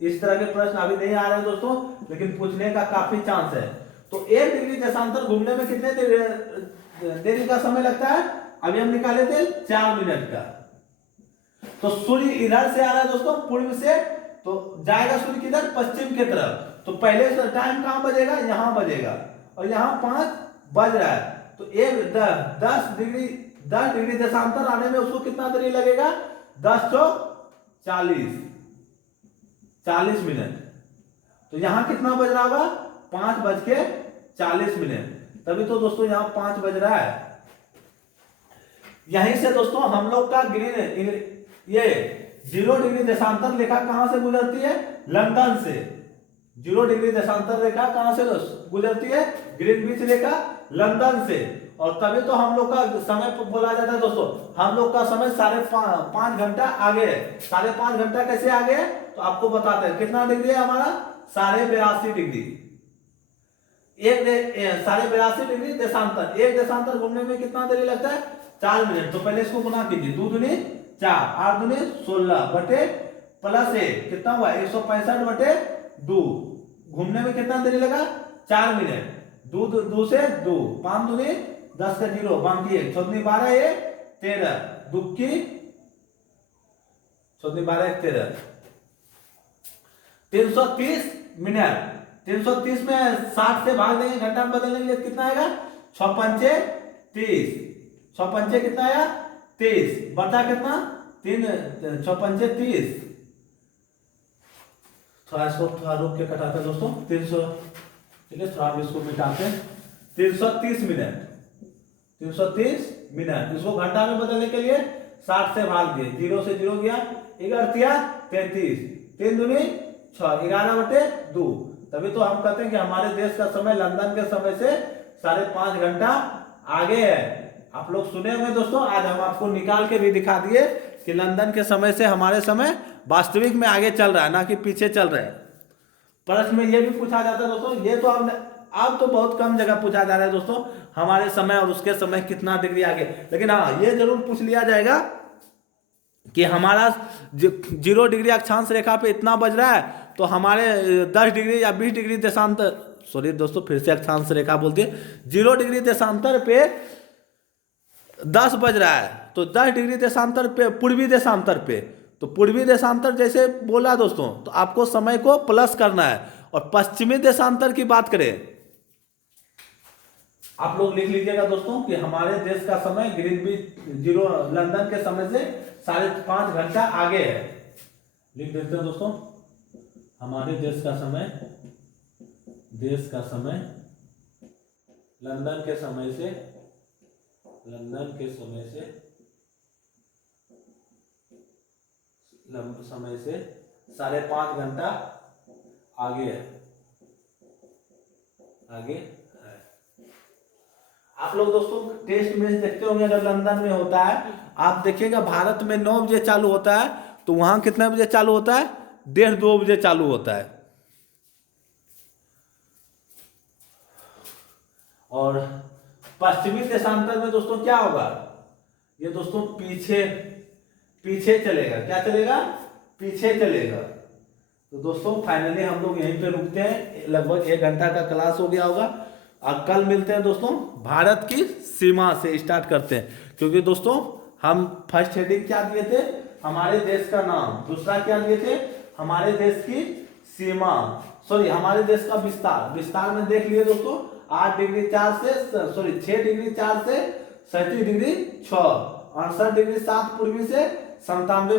इस तरह के प्रश्न अभी नहीं आ रहे हैं दोस्तों, लेकिन पूछने का काफी चांस है। तो 1 डिग्री देशांतर घूमने में कितने देरी का समय लगता है? अभी हम निकाले थे 4 मिनट का। तो सूर्य इधर से आ रहा है दोस्तों पूर्व से, तो जाएगा सूर्य किधर? पश्चिम की तरफ। तो पहले टाइम कहां बजेगा? यहां बजेगा और यहां 5 बज रहा है। तो 10 डिग्री देशांतर आने में उसको कितना देरी लगेगा? 10 चौक 40 मिनट। तो यहां कितना बज रहा होगा? 5:40। तभी तो दोस्तों यहां 5 बज रहा है। यहीं से दोस्तों हम लोग का ये 0 डिग्री देशांतर रेखा कहां से गुजरती है? लंदन से। 0 डिग्री देशांतर रेखा कहां से गुजरती है? ग्रीनविच रेखा, लंदन से। और तभी तो हम लोग का समय बोला जाता है दोस्तों, हम लोग का समय 5.5 घंटा आगे है। 5.5 घंटा कैसे आगे है तो आपको बताते हैं। कितना डिग्री है हमारा? 82.5 डिग्री। 82.5 डिग्री देशांतर, एक देशांतर घूमने में कितना देरी लगता है? 4 मिनट। तो पहले इसको गुना कीजिए, 2 दूनी 4, 8 दूनी 16 बटे प्लस 1 कितना हुआ? 165 बटे 2। घूमने में कितना देरी लगा? 4 मिनट। दो से 2, 5 दूनी 10 का 0, बाकी 1, 14 12 ये 13, दुक्की 14 12 1 13, 330 मिनट। 330 में 60 से भाग देंगे, घंटा में बदलने के लिए कितना आएगा? 6 पंचे 30, 6 पंचे कितना आया? 30, बटा कितना? 3, 6 पंचे 30। थोड़ा इसको थोड़ा रुक के कटाते हैं दोस्तों। 300, ठीक है, थोड़ा इसको मिटाते हैं। 330 मिनट, 330 मिनट। इसको घंटा में बदलने के लिए 60 से भाग दिए, 0 से 0 गया, 11 33, 3 दूनी 6, 11/2। तभी तो हम कहते हैं कि हमारे देश का समय लंदन के समय से 5.5 घंटा आगे है। आप लोग सुने होंगे दोस्तों, आज हम आपको निकाल के भी दिखा दिए कि लंदन के समय से हमारे समय वास्तविक में आगे चल रहा है, ना कि पीछे चल रहा है। प्रश्न में ये भी पूछा जाता है दोस्तों, ये तो अब तो बहुत कम जगह पूछा जा रहा है दोस्तों, हमारे समय और उसके समय कितना डिग्री आगे। लेकिन हाँ, ये जरूर पूछ लिया जाएगा कि हमारा 0 डिग्री अक्षांश रेखा पे इतना बज रहा है, तो हमारे 10 डिग्री या 20 डिग्री देशांतर, सॉरी दोस्तों फिर से अक्षांश रेखा बोलते हैं, 0 डिग्री देशांतर पे 10 बज रहा है, तो 10 डिग्री देशांतर पे पूर्वी देशांतर पे, तो पूर्वी देशांतर जैसे बोला दोस्तों, तो आपको समय को प्लस करना है। और पश्चिमी देशांतर की बात करें, आप लोग लिख लीजिएगा दोस्तों कि हमारे देश का समय ग्रीनविच 0 लंदन के समय से 5.5 घंटा आगे है। लिख देते हैं दोस्तों, हमारे देश का समय लंदन के समय से 5.5 घंटा आगे है। आप लोग दोस्तों टेस्ट मैच देखते होंगे, अगर लंदन में होता है, आप देखिएगा भारत में 9 बजे चालू होता है, तो वहां कितने बजे चालू होता है? 1:30-2 बजे चालू होता है। और पश्चिमी देशांतर में दोस्तों क्या होगा? ये दोस्तों पीछे चलेगा। क्या चलेगा? पीछे चलेगा। तो दोस्तों फाइनली हम लोग यहीं पे रुकते हैं, लगभग 1 घंटा का क्लास हो गया होगा। अब कल मिलते हैं दोस्तों, भारत की सीमा से स्टार्ट करते हैं, क्योंकि दोस्तों हम फर्स्ट हेडिंग क्या दिए थे? हमारे देश का नाम। दूसरा क्या दिए थे? हमारे देश की सीमा, सॉरी हमारे देश का विस्तार में देख लिए दोस्तों, 6 डिग्री 4 से 37 डिग्री 6, 68 डिग्री 7 पूर्वी से 97